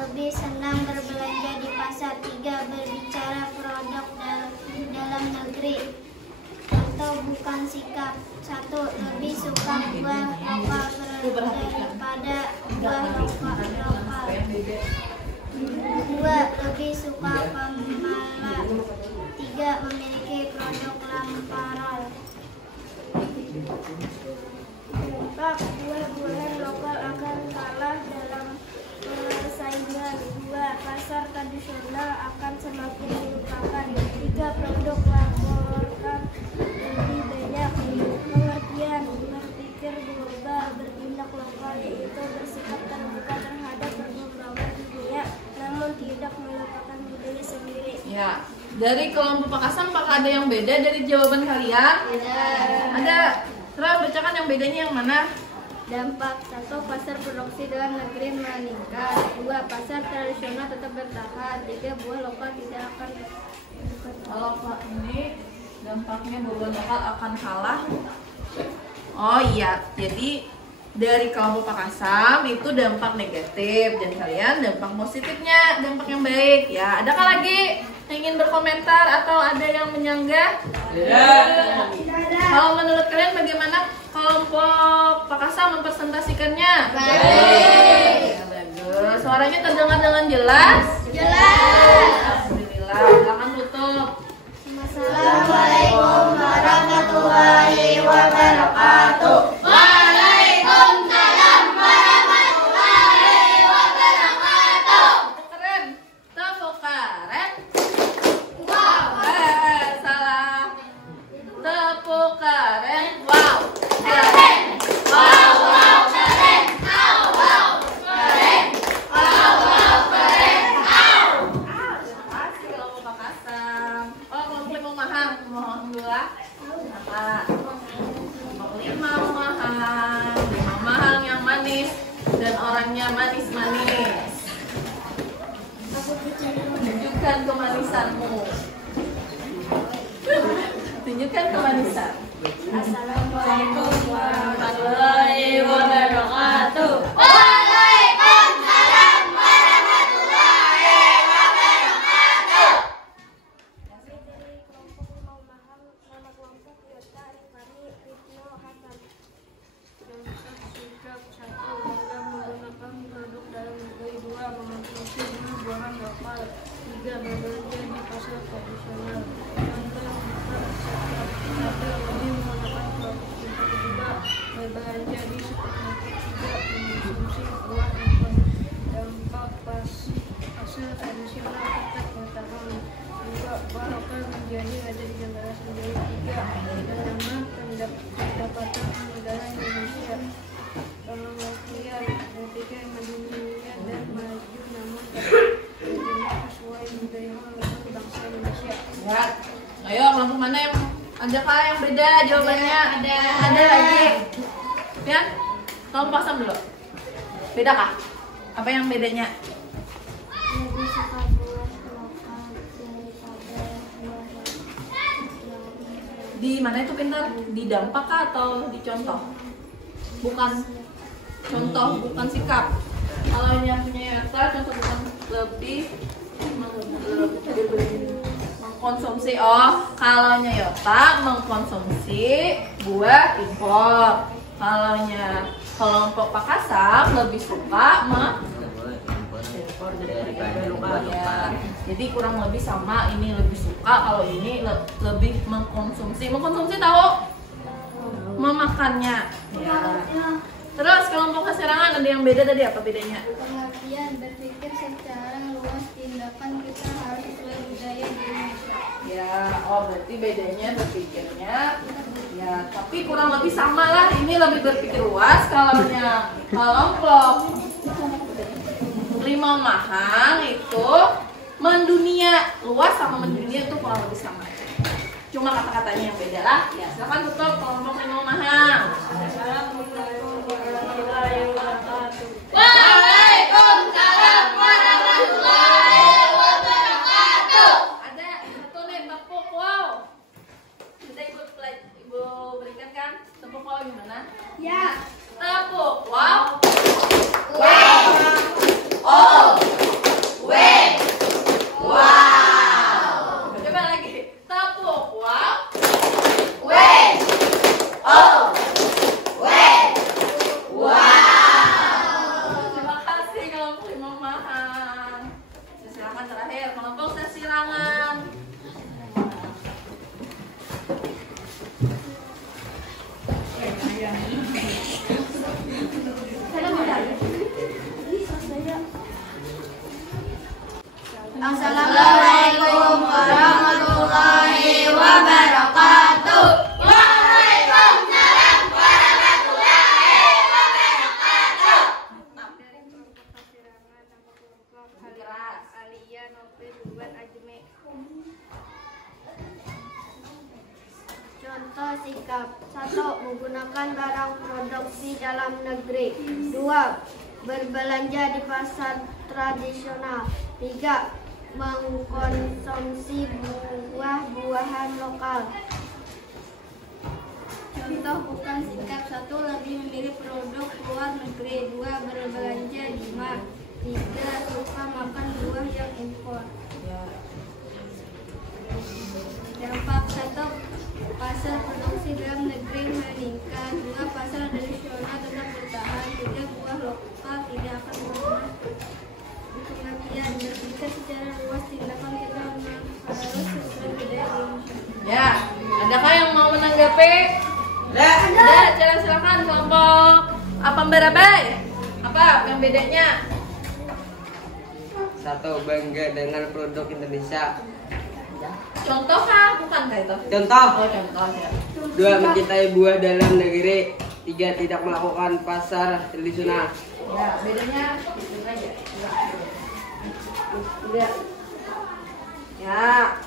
lebih senang berbelanja di pasar. 3. Berbicara produk dalam negeri atau bukan sikap. 1. Lebih suka buah lokal daripada buah lokal. 2. Lebih suka pemala. 3. Memiliki produk lamparan. Dampak buah-buahan lokal akan kalah dalam persaingan. 2. Pasar tradisional akan semakin dilupakan. 3. Produk laporan lebih banyak. Pengertian berpikir global, bertindak lokal, yaitu bersikap terbuka terhadap perkembangan dunia, namun tidak melupakan budaya sendiri. Ya, dari kelompok Pakasam apakah ada yang beda dari jawaban kalian? Ada. Terus bacakan yang bedanya yang mana? Dampak. 1. Pasar produksi dalam negeri meningkat. 2. Pasar tradisional tetap bertahan. 3. Buah lokal tidak akan. Kalau ini dampaknya buah lokal akan kalah. Oh iya, jadi dari kelompok Pakasam itu dampak negatif dan kalian dampak positifnya, dampak yang baik. Ya, adakah lagi yang ingin berkomentar atau ada yang menyanggah? Ya. Kalau menurut kalian bagaimana kelompok Pakasam mempresentasikannya? Baik. Ya, bagus. Suaranya terdengar dengan jelas? Jelas. Alhamdulillah. Silakan tutup. Assalamualaikum warahmatullahi wabarakatuh. Waalaikumsalam warahmatullahi wabarakatuh. Keren. Tepuk karen. Wow. Salah. Tepuk karen. Wow. Keren. Wow, wow, keren. Au, wow, keren. Wow, wow, keren. Au. Makasih kelompok Pakasam. Oh, kelompok Lima Mahang. Mohon dua. Apa? Kelompok Lima Mahang. Lima Mahang yang manis dan orangnya manis-manis. Tunjukkan kemanisanmu. Tunjukkan kemanisan. Assalamualaikum warahmatullahi wabarakatuh. Waalaikumsalam warahmatullahi wabarakatuh. Dari kelompok Maham, nama kelompok Yota Rifani Ibnu Hasan. Dampak sikap. 1. Bangga menggunakan produk dalam negeri. 2. Mengonsumsi buah-buahan lokal. 3. Berbelanja di pasar tradisional. Contoh sikap. 1. Lebih menggunakan produk impor. 2. Berbelanja di supermarket. 3. Mengonsumsi buah impor. Dampak pasar tradisional tetap bertahan. 2. Buah lokal menjadi ada di negara sendiri. 3. Menambah pendapatan negara Indonesia. Pengertian berpikir mendunia dan maju namun tidak sesuai budaya bangsa Indonesia. Ya. Ayo, kelompok mana yang adakah yang beda jawabannya? Ada lagi. Ya. Kelompok Pakasam dulu. Beda kah? Apa yang bedanya? Lebih suka buah lokal daripada buah yang Di mana itu pintar? Di dampak kah atau di contoh? Bukan contoh, bukan sikap. Kalau ini yang punya Yota, contoh bukan lebih mengkonsumsi. Oh, kalau Yota mengkonsumsi buah impor. Kalau kelompok Pakasam lebih suka impor daripada lokal ya. Jadi kurang lebih sama, ini lebih suka, kalau ini lebih mengkonsumsi. Mengkonsumsi tahu? Memakannya. Ya. Terus kelompok Kaserangan ada yang beda tadi, apa bedanya? pengertian berpikir secara luas, tindakan kita harus sesuai budaya di Indonesia. Ya, oh berarti bedanya berpikirnya. Ya, tapi kurang lebih sama lah. Ini lebih berpikir luas. Kalau kelompok Lima Mahang itu mendunia, luas sama mendunia itu kurang lebih sama. Cuma kata-katanya yang beda lah. Ya, silakan tutup kelompok Lima Mahang. Waalaikumsalam warahmatullahi wabarakatuh. Ada satu nih tepuk wow. Kita ibu berikan kan tepuk wow gimana? Ya. Tepuk wow. Wow. Oh. Assalamualaikum warahmatullahi wabarakatuh. Waalaikumsalam warahmatullahi wabarakatuh. Dari kelompok kasirangan nama kelompok Keras. Alia, Nopri, Ruben, Ajmi. Contoh sikap. 1. Menggunakan barang produksi dalam negeri. 2. Berbelanja di pasar tradisional. 3. Mengkonsumsi buah-buahan lokal. Contoh bukan sikap. 1. Lebih memilih produk luar negeri. 2. Berbelanja di mall. 3. Suka makan buah yang impor. Dampak. 1. Pasar produksi dalam negeri meningkat. 2. Pasar tradisional tetap bertahan. 3. Buah lokal tidak akan pernah. Pengertian. Berpikir secara luas, tindakan kita harus sesuai budaya Indonesia. Ya, adakah yang mau menanggapi? Ada, silakan kelompok apa berabai? Apa yang bedanya? 1. Bangga dengan produk Indonesia. Contoh kah? Bukan kah itu? Contoh. Oh, contoh ya. 2. Mencintai buah dalam negeri. 3. Tidak melakukan pasar tradisional. Ya, bedanya itu aja. Udah. Ya.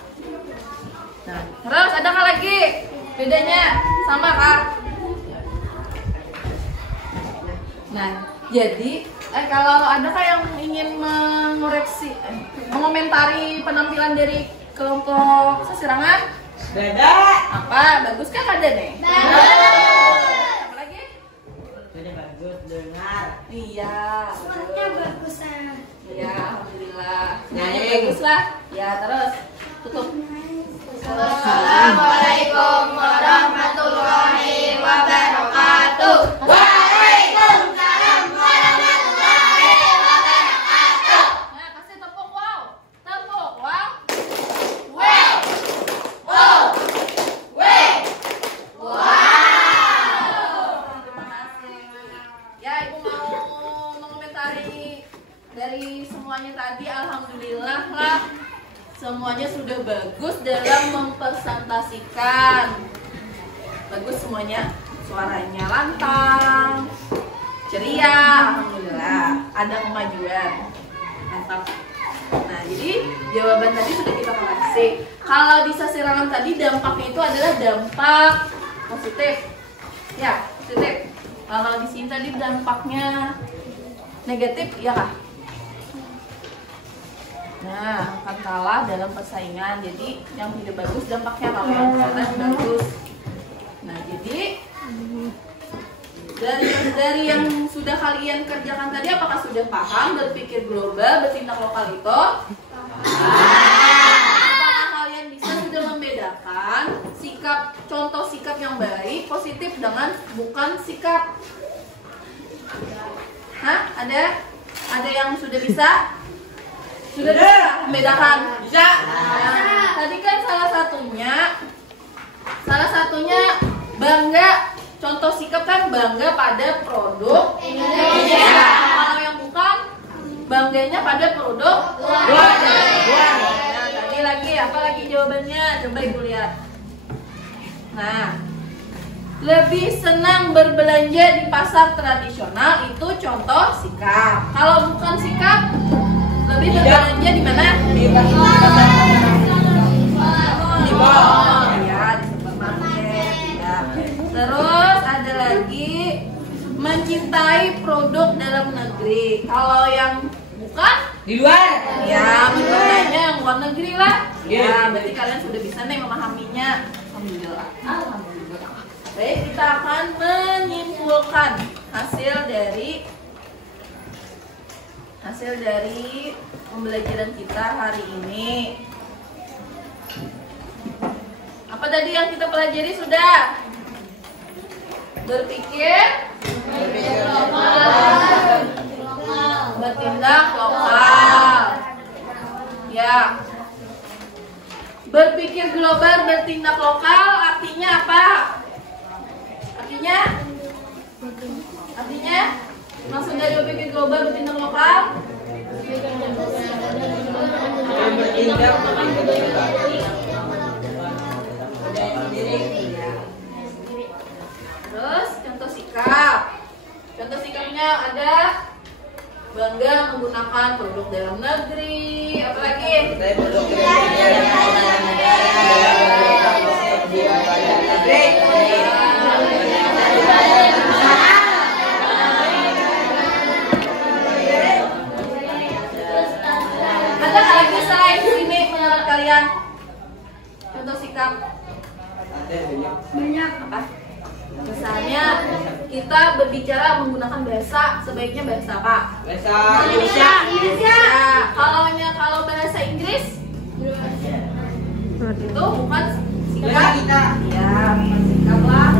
Nah, terus adakah lagi bedanya? Sama kah? Nah, jadi kalau adakah yang ingin mengoreksi, mengomentari penampilan dari kelompok sesirangan? Beda. Apa? Bagus kan ada nih? Apa lagi? Jadi bagus dengar. Iya. Suaranya bagus. Iya, alhamdulillah. Nyanyi. Bagus lah. Ya, terus tutup. Assalamualaikum warahmatullahi wabarakatuh. Waalaikumsalam warahmatullahi wabarakatuh. Nah, kasih tepuk wow. Tepuk wow. Wow. Wow. Wow. Terima kasih. Ya, Ibu mau mengomentari dari semuanya tadi. Alhamdulillah lah. Semuanya sudah bagus dalam mempresentasikan. Bagus semuanya. Suaranya lantang, ceria, alhamdulillah. Ada kemajuan. Mantap. Nah, jadi jawaban tadi sudah kita koreksi. Kalau di sesirangan tadi dampaknya itu adalah dampak positif. Ya, positif. Kalau di sini tadi dampaknya negatif, ya kah? Nah, akan kalah dalam persaingan. Jadi yang tidak bagus dampaknya, kalau yang sana bagus. Nah, jadi dari yang sudah kalian kerjakan tadi, apakah sudah paham berpikir global, bertindak lokal itu? Apakah kalian bisa sudah membedakan sikap, contoh sikap yang baik, positif dengan bukan sikap? Hah? Ada yang sudah bisa? Sudah bisa membedakan? Bisa. Nah, tadi kan salah satunya bangga. Contoh sikap kan bangga pada produk Indonesia. Kalau yang bukan, bangganya pada produk luar negeri. Nah, tadi lagi apa lagi jawabannya? Coba Ibu lihat. Nah, lebih senang berbelanja di pasar tradisional itu contoh sikap. Kalau bukan sikap, lebih berbelanja di mana? Di mall, ya, di supermarket. Ya. Terus ada lagi mencintai produk dalam negeri. Kalau yang bukan Di luar. ya, mencintainya yang luar negeri lah. Iya. Ya, berarti kalian sudah bisa nih memahaminya. Alhamdulillah. Alhamdulillah. Baik, kita akan menyimpulkan hasil dari pembelajaran kita hari ini. Apa tadi yang kita pelajari sudah? Berpikir bertindak lokal. Ya. Berpikir global, bertindak lokal artinya apa? Artinya maksud dari berpikir global, bertindak lokal? bertindak lebih benar. Terus contoh sikap. Contoh sikapnya ada bangga menggunakan produk dalam negeri. Apalagi? Saya produk dalam negeri. Ada nggak lagi selain ini menurut kalian? Contoh sikap Banyak. apa? Misalnya kita berbicara menggunakan bahasa, sebaiknya bahasa apa? Bahasa Indonesia. Kalau bahasa Inggris itu bukan sikap kita. Ya, bukan sikap lah.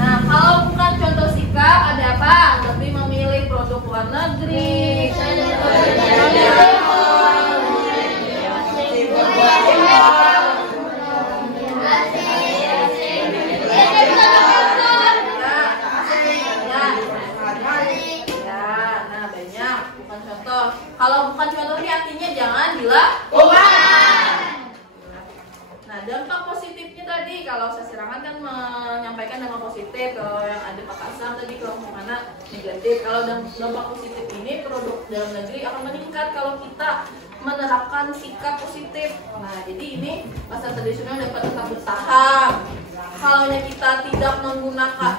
Nah, kalau bukan contoh sikap ada apa? Lebih memilih produk luar negeri. Nah banyak bukan contoh. Kalau bukan contoh ini artinya jangan dilakukan. Nah dampak positifnya tadi kalau saya sirangan kan menyampaikan dampak positif. Kalau yang ada Pak Hasan tadi kalau mana negatif. Kalau dampak positif ini produk dalam negeri akan meningkat kalau kita menerapkan sikap positif. Nah jadi ini pasar tradisional dapat tetap bertahan. Kalau kita tidak menggunakan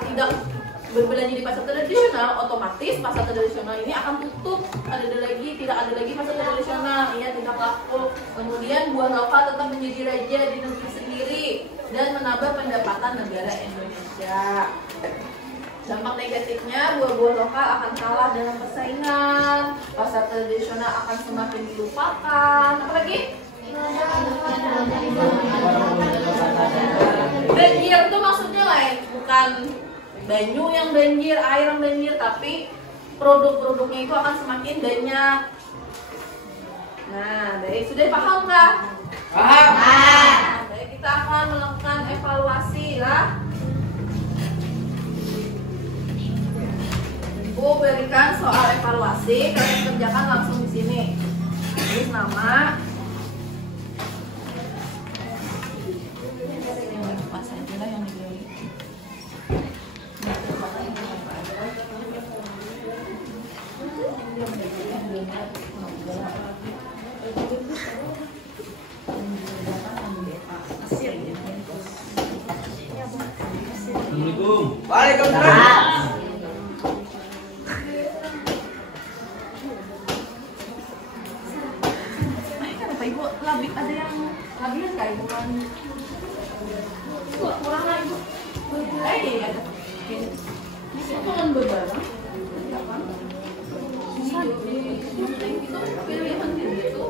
berbelanja di pasar tradisional, otomatis pasar tradisional ini akan tutup. Tidak ada lagi pasar tradisional, ya tidak laku. Kemudian buah lokal tetap menjadi raja di negeri sendiri dan menambah pendapatan negara Indonesia. Dampak negatifnya, buah-buah lokal akan kalah dalam persaingan, pasar tradisional akan semakin dilupakan. Apalagi? Banjir itu maksudnya lain, bukan banyu yang banjir, air yang banjir, tapi produk-produknya itu akan semakin banyak. Nah, baik, sudah paham nggak? Paham. Nah, baik, kita akan melakukan evaluasi lah. Bu berikan soal evaluasi, kalian kerjakan langsung di sini. Tulis nama. Pas aja lah yang diberi. Assalamualaikum. Waalaikumsalam. Kenapa ibu labik ada yang labian kah ibu kan? Kurang lah ibu. Iya. Itu kan beberapa. Itu pilihan gitu.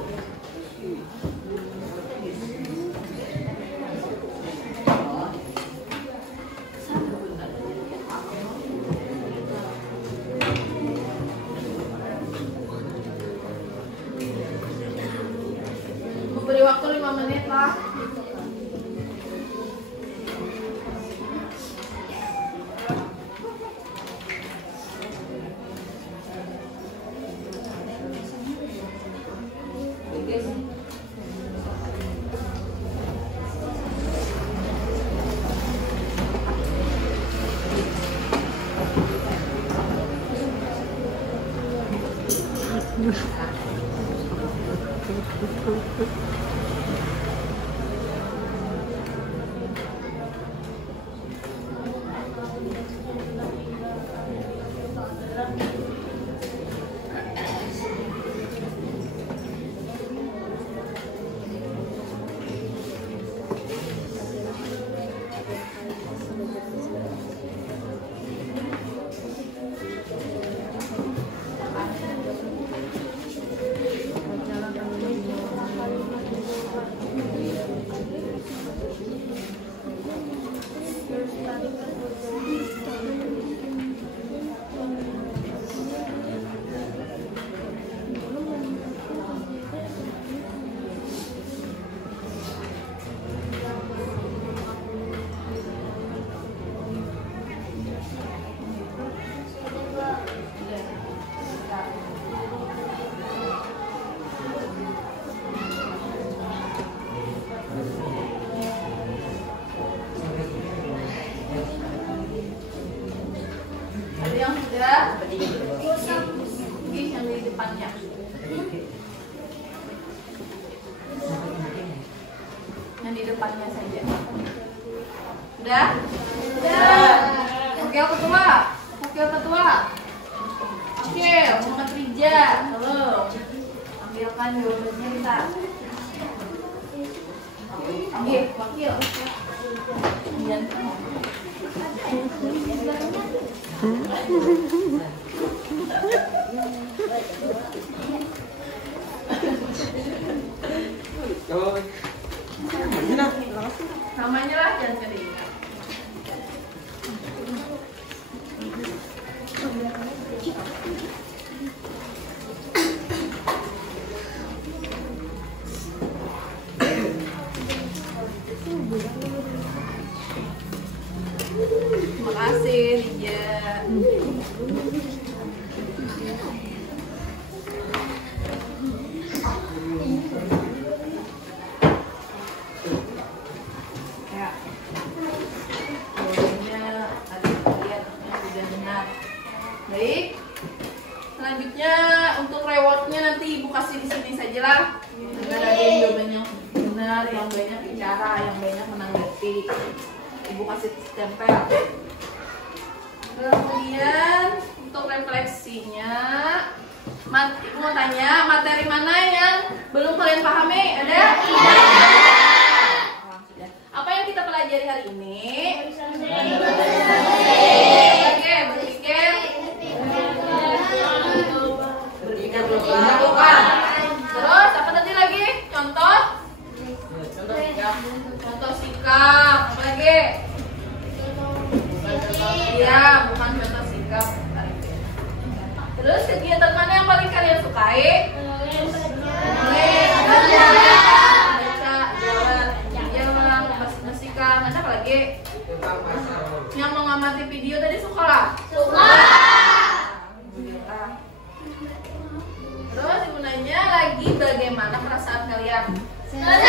Beri waktu 5 menit lah. depannya. Yang di depannya saja. Udah? Udah. Wakil ketua. Wakil ketua. Oke, Muhammad Rija. Halo. Ambilkan jawabannya kita. Oke, wakil. Namanya lah, jangan keringat. Terima kasih, Rija. Ya. Jawabannya ada lihat yang sudah benar. Baik. Selanjutnya untuk rewardnya nanti ibu kasih di sini sajalah. Agar ada yang jawabannya benar, yang banyak bicara, yang banyak menanggapi. Ibu kasih stempel. Kemudian untuk refleksinya, ibu mau tanya materi mana yang belum kalian pahami? Ada? Apa yang kita pelajari hari ini? Oke, berpikir melakukan. Terus apa tadi lagi? Contoh? Contoh sikap. Apa lagi? Iya, bukan contoh sikap. Terus kegiatan mana yang paling kalian sukai? Baca, jalan, bersikap. Mana apa lagi? Yang mengamati video tadi suka lah? Suka. Terus ibu nanya lagi, bagaimana perasaan kalian? Senang.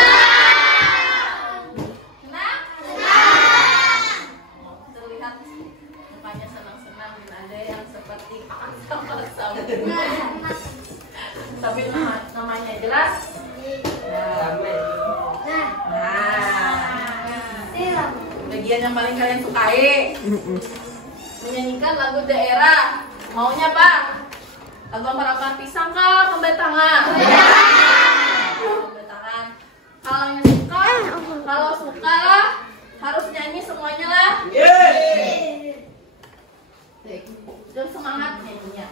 Tapi namanya jelas. Bagian yang paling kalian sukai menyanyikan lagu daerah. Maunya apa? Lagu Harapan Pisang kah? Pembetangan. Pembetangan. Kalau suka harus nyanyi semuanya lah. Terus semangat nyanyinya.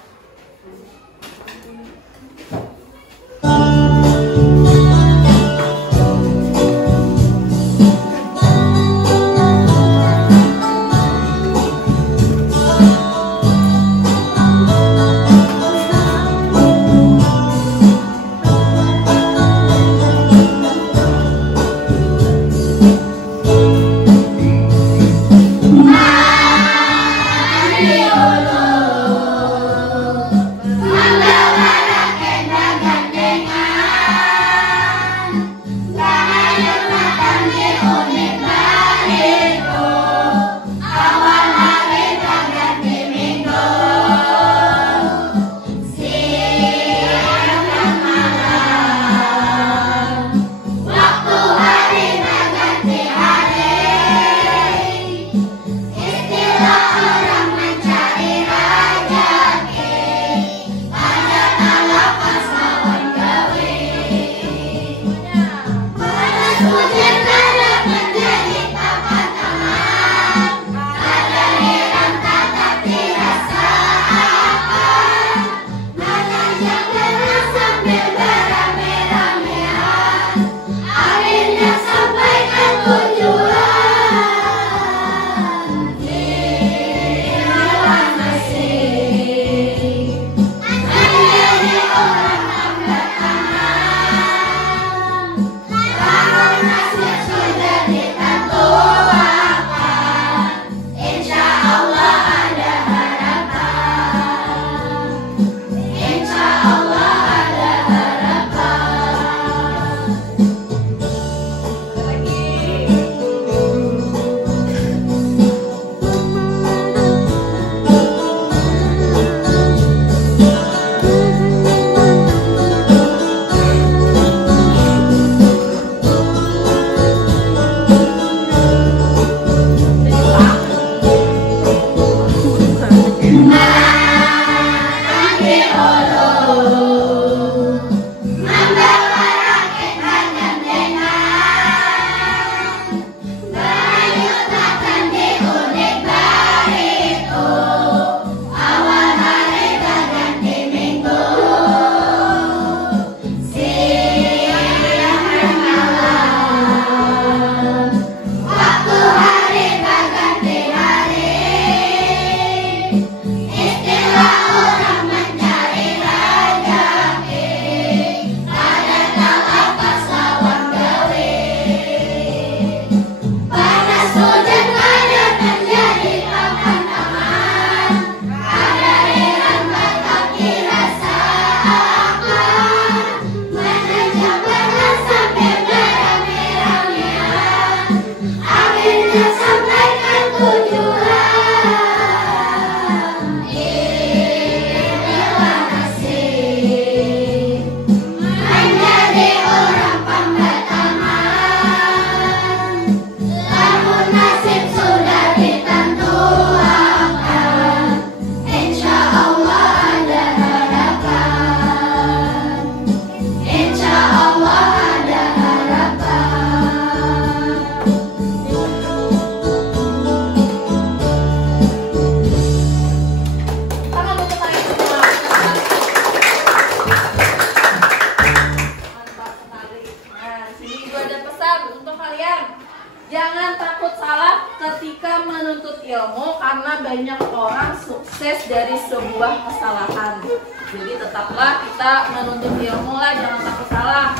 Jangan takut salah ketika menuntut ilmu karena banyak orang sukses dari sebuah kesalahan. Jadi tetaplah kita menuntut ilmu lah, jangan takut salah.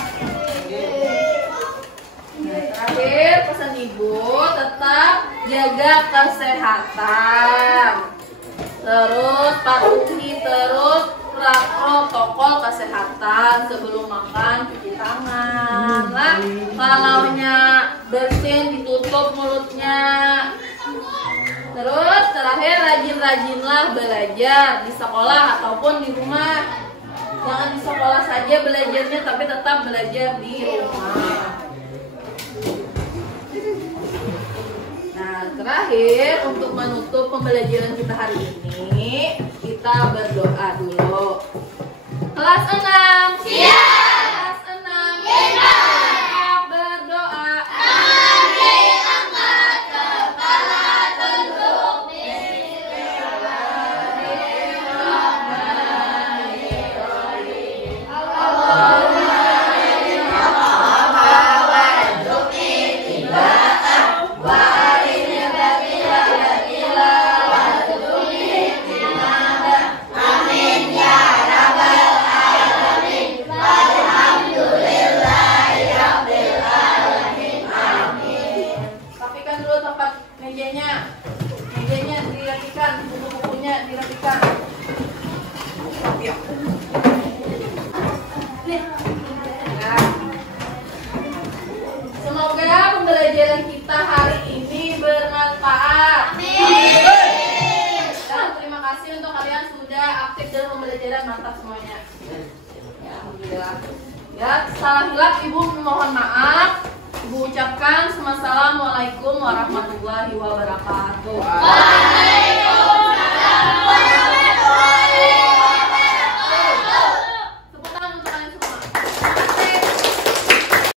Nah, terakhir pesan ibu, tetap jaga kesehatan. Terus patuhi terus protokol kesehatan, sebelum makan cuci tangan lah, kalaunya bersin ditutup mulutnya. Terus terakhir rajin-rajinlah belajar di sekolah ataupun di rumah. Jangan di sekolah saja belajarnya, tapi tetap belajar di rumah. Nah, terakhir untuk menutup pembelajaran kita hari ini, kita berdoa dulu. Kelas 6 siap. Kelas 6 siap. Berdoa. Mari angkat kepala tunduk. Bismillahirrahmanirrahim. Allahumma inna maha wa zuki tiba'ah wa arinna batila batila wa zuki tiba'ah. Amin ya rabbal alamin. Alhamdulillahi rabbil alamin. Amin. Rapikan dulu tempat mejanya. Mejanya dirapikan, buku-bukunya dirapikan. Ya. Ya. Semoga pembelajaran kita hari ini bermanfaat. Amin. Dan terima kasih untuk kalian sudah aktif dalam pembelajaran, mantap semuanya. Ya, alhamdulillah. Ya, salah hilap ibu mohon maaf. Ibu ucapkan assalamualaikum warahmatullahi wabarakatuh.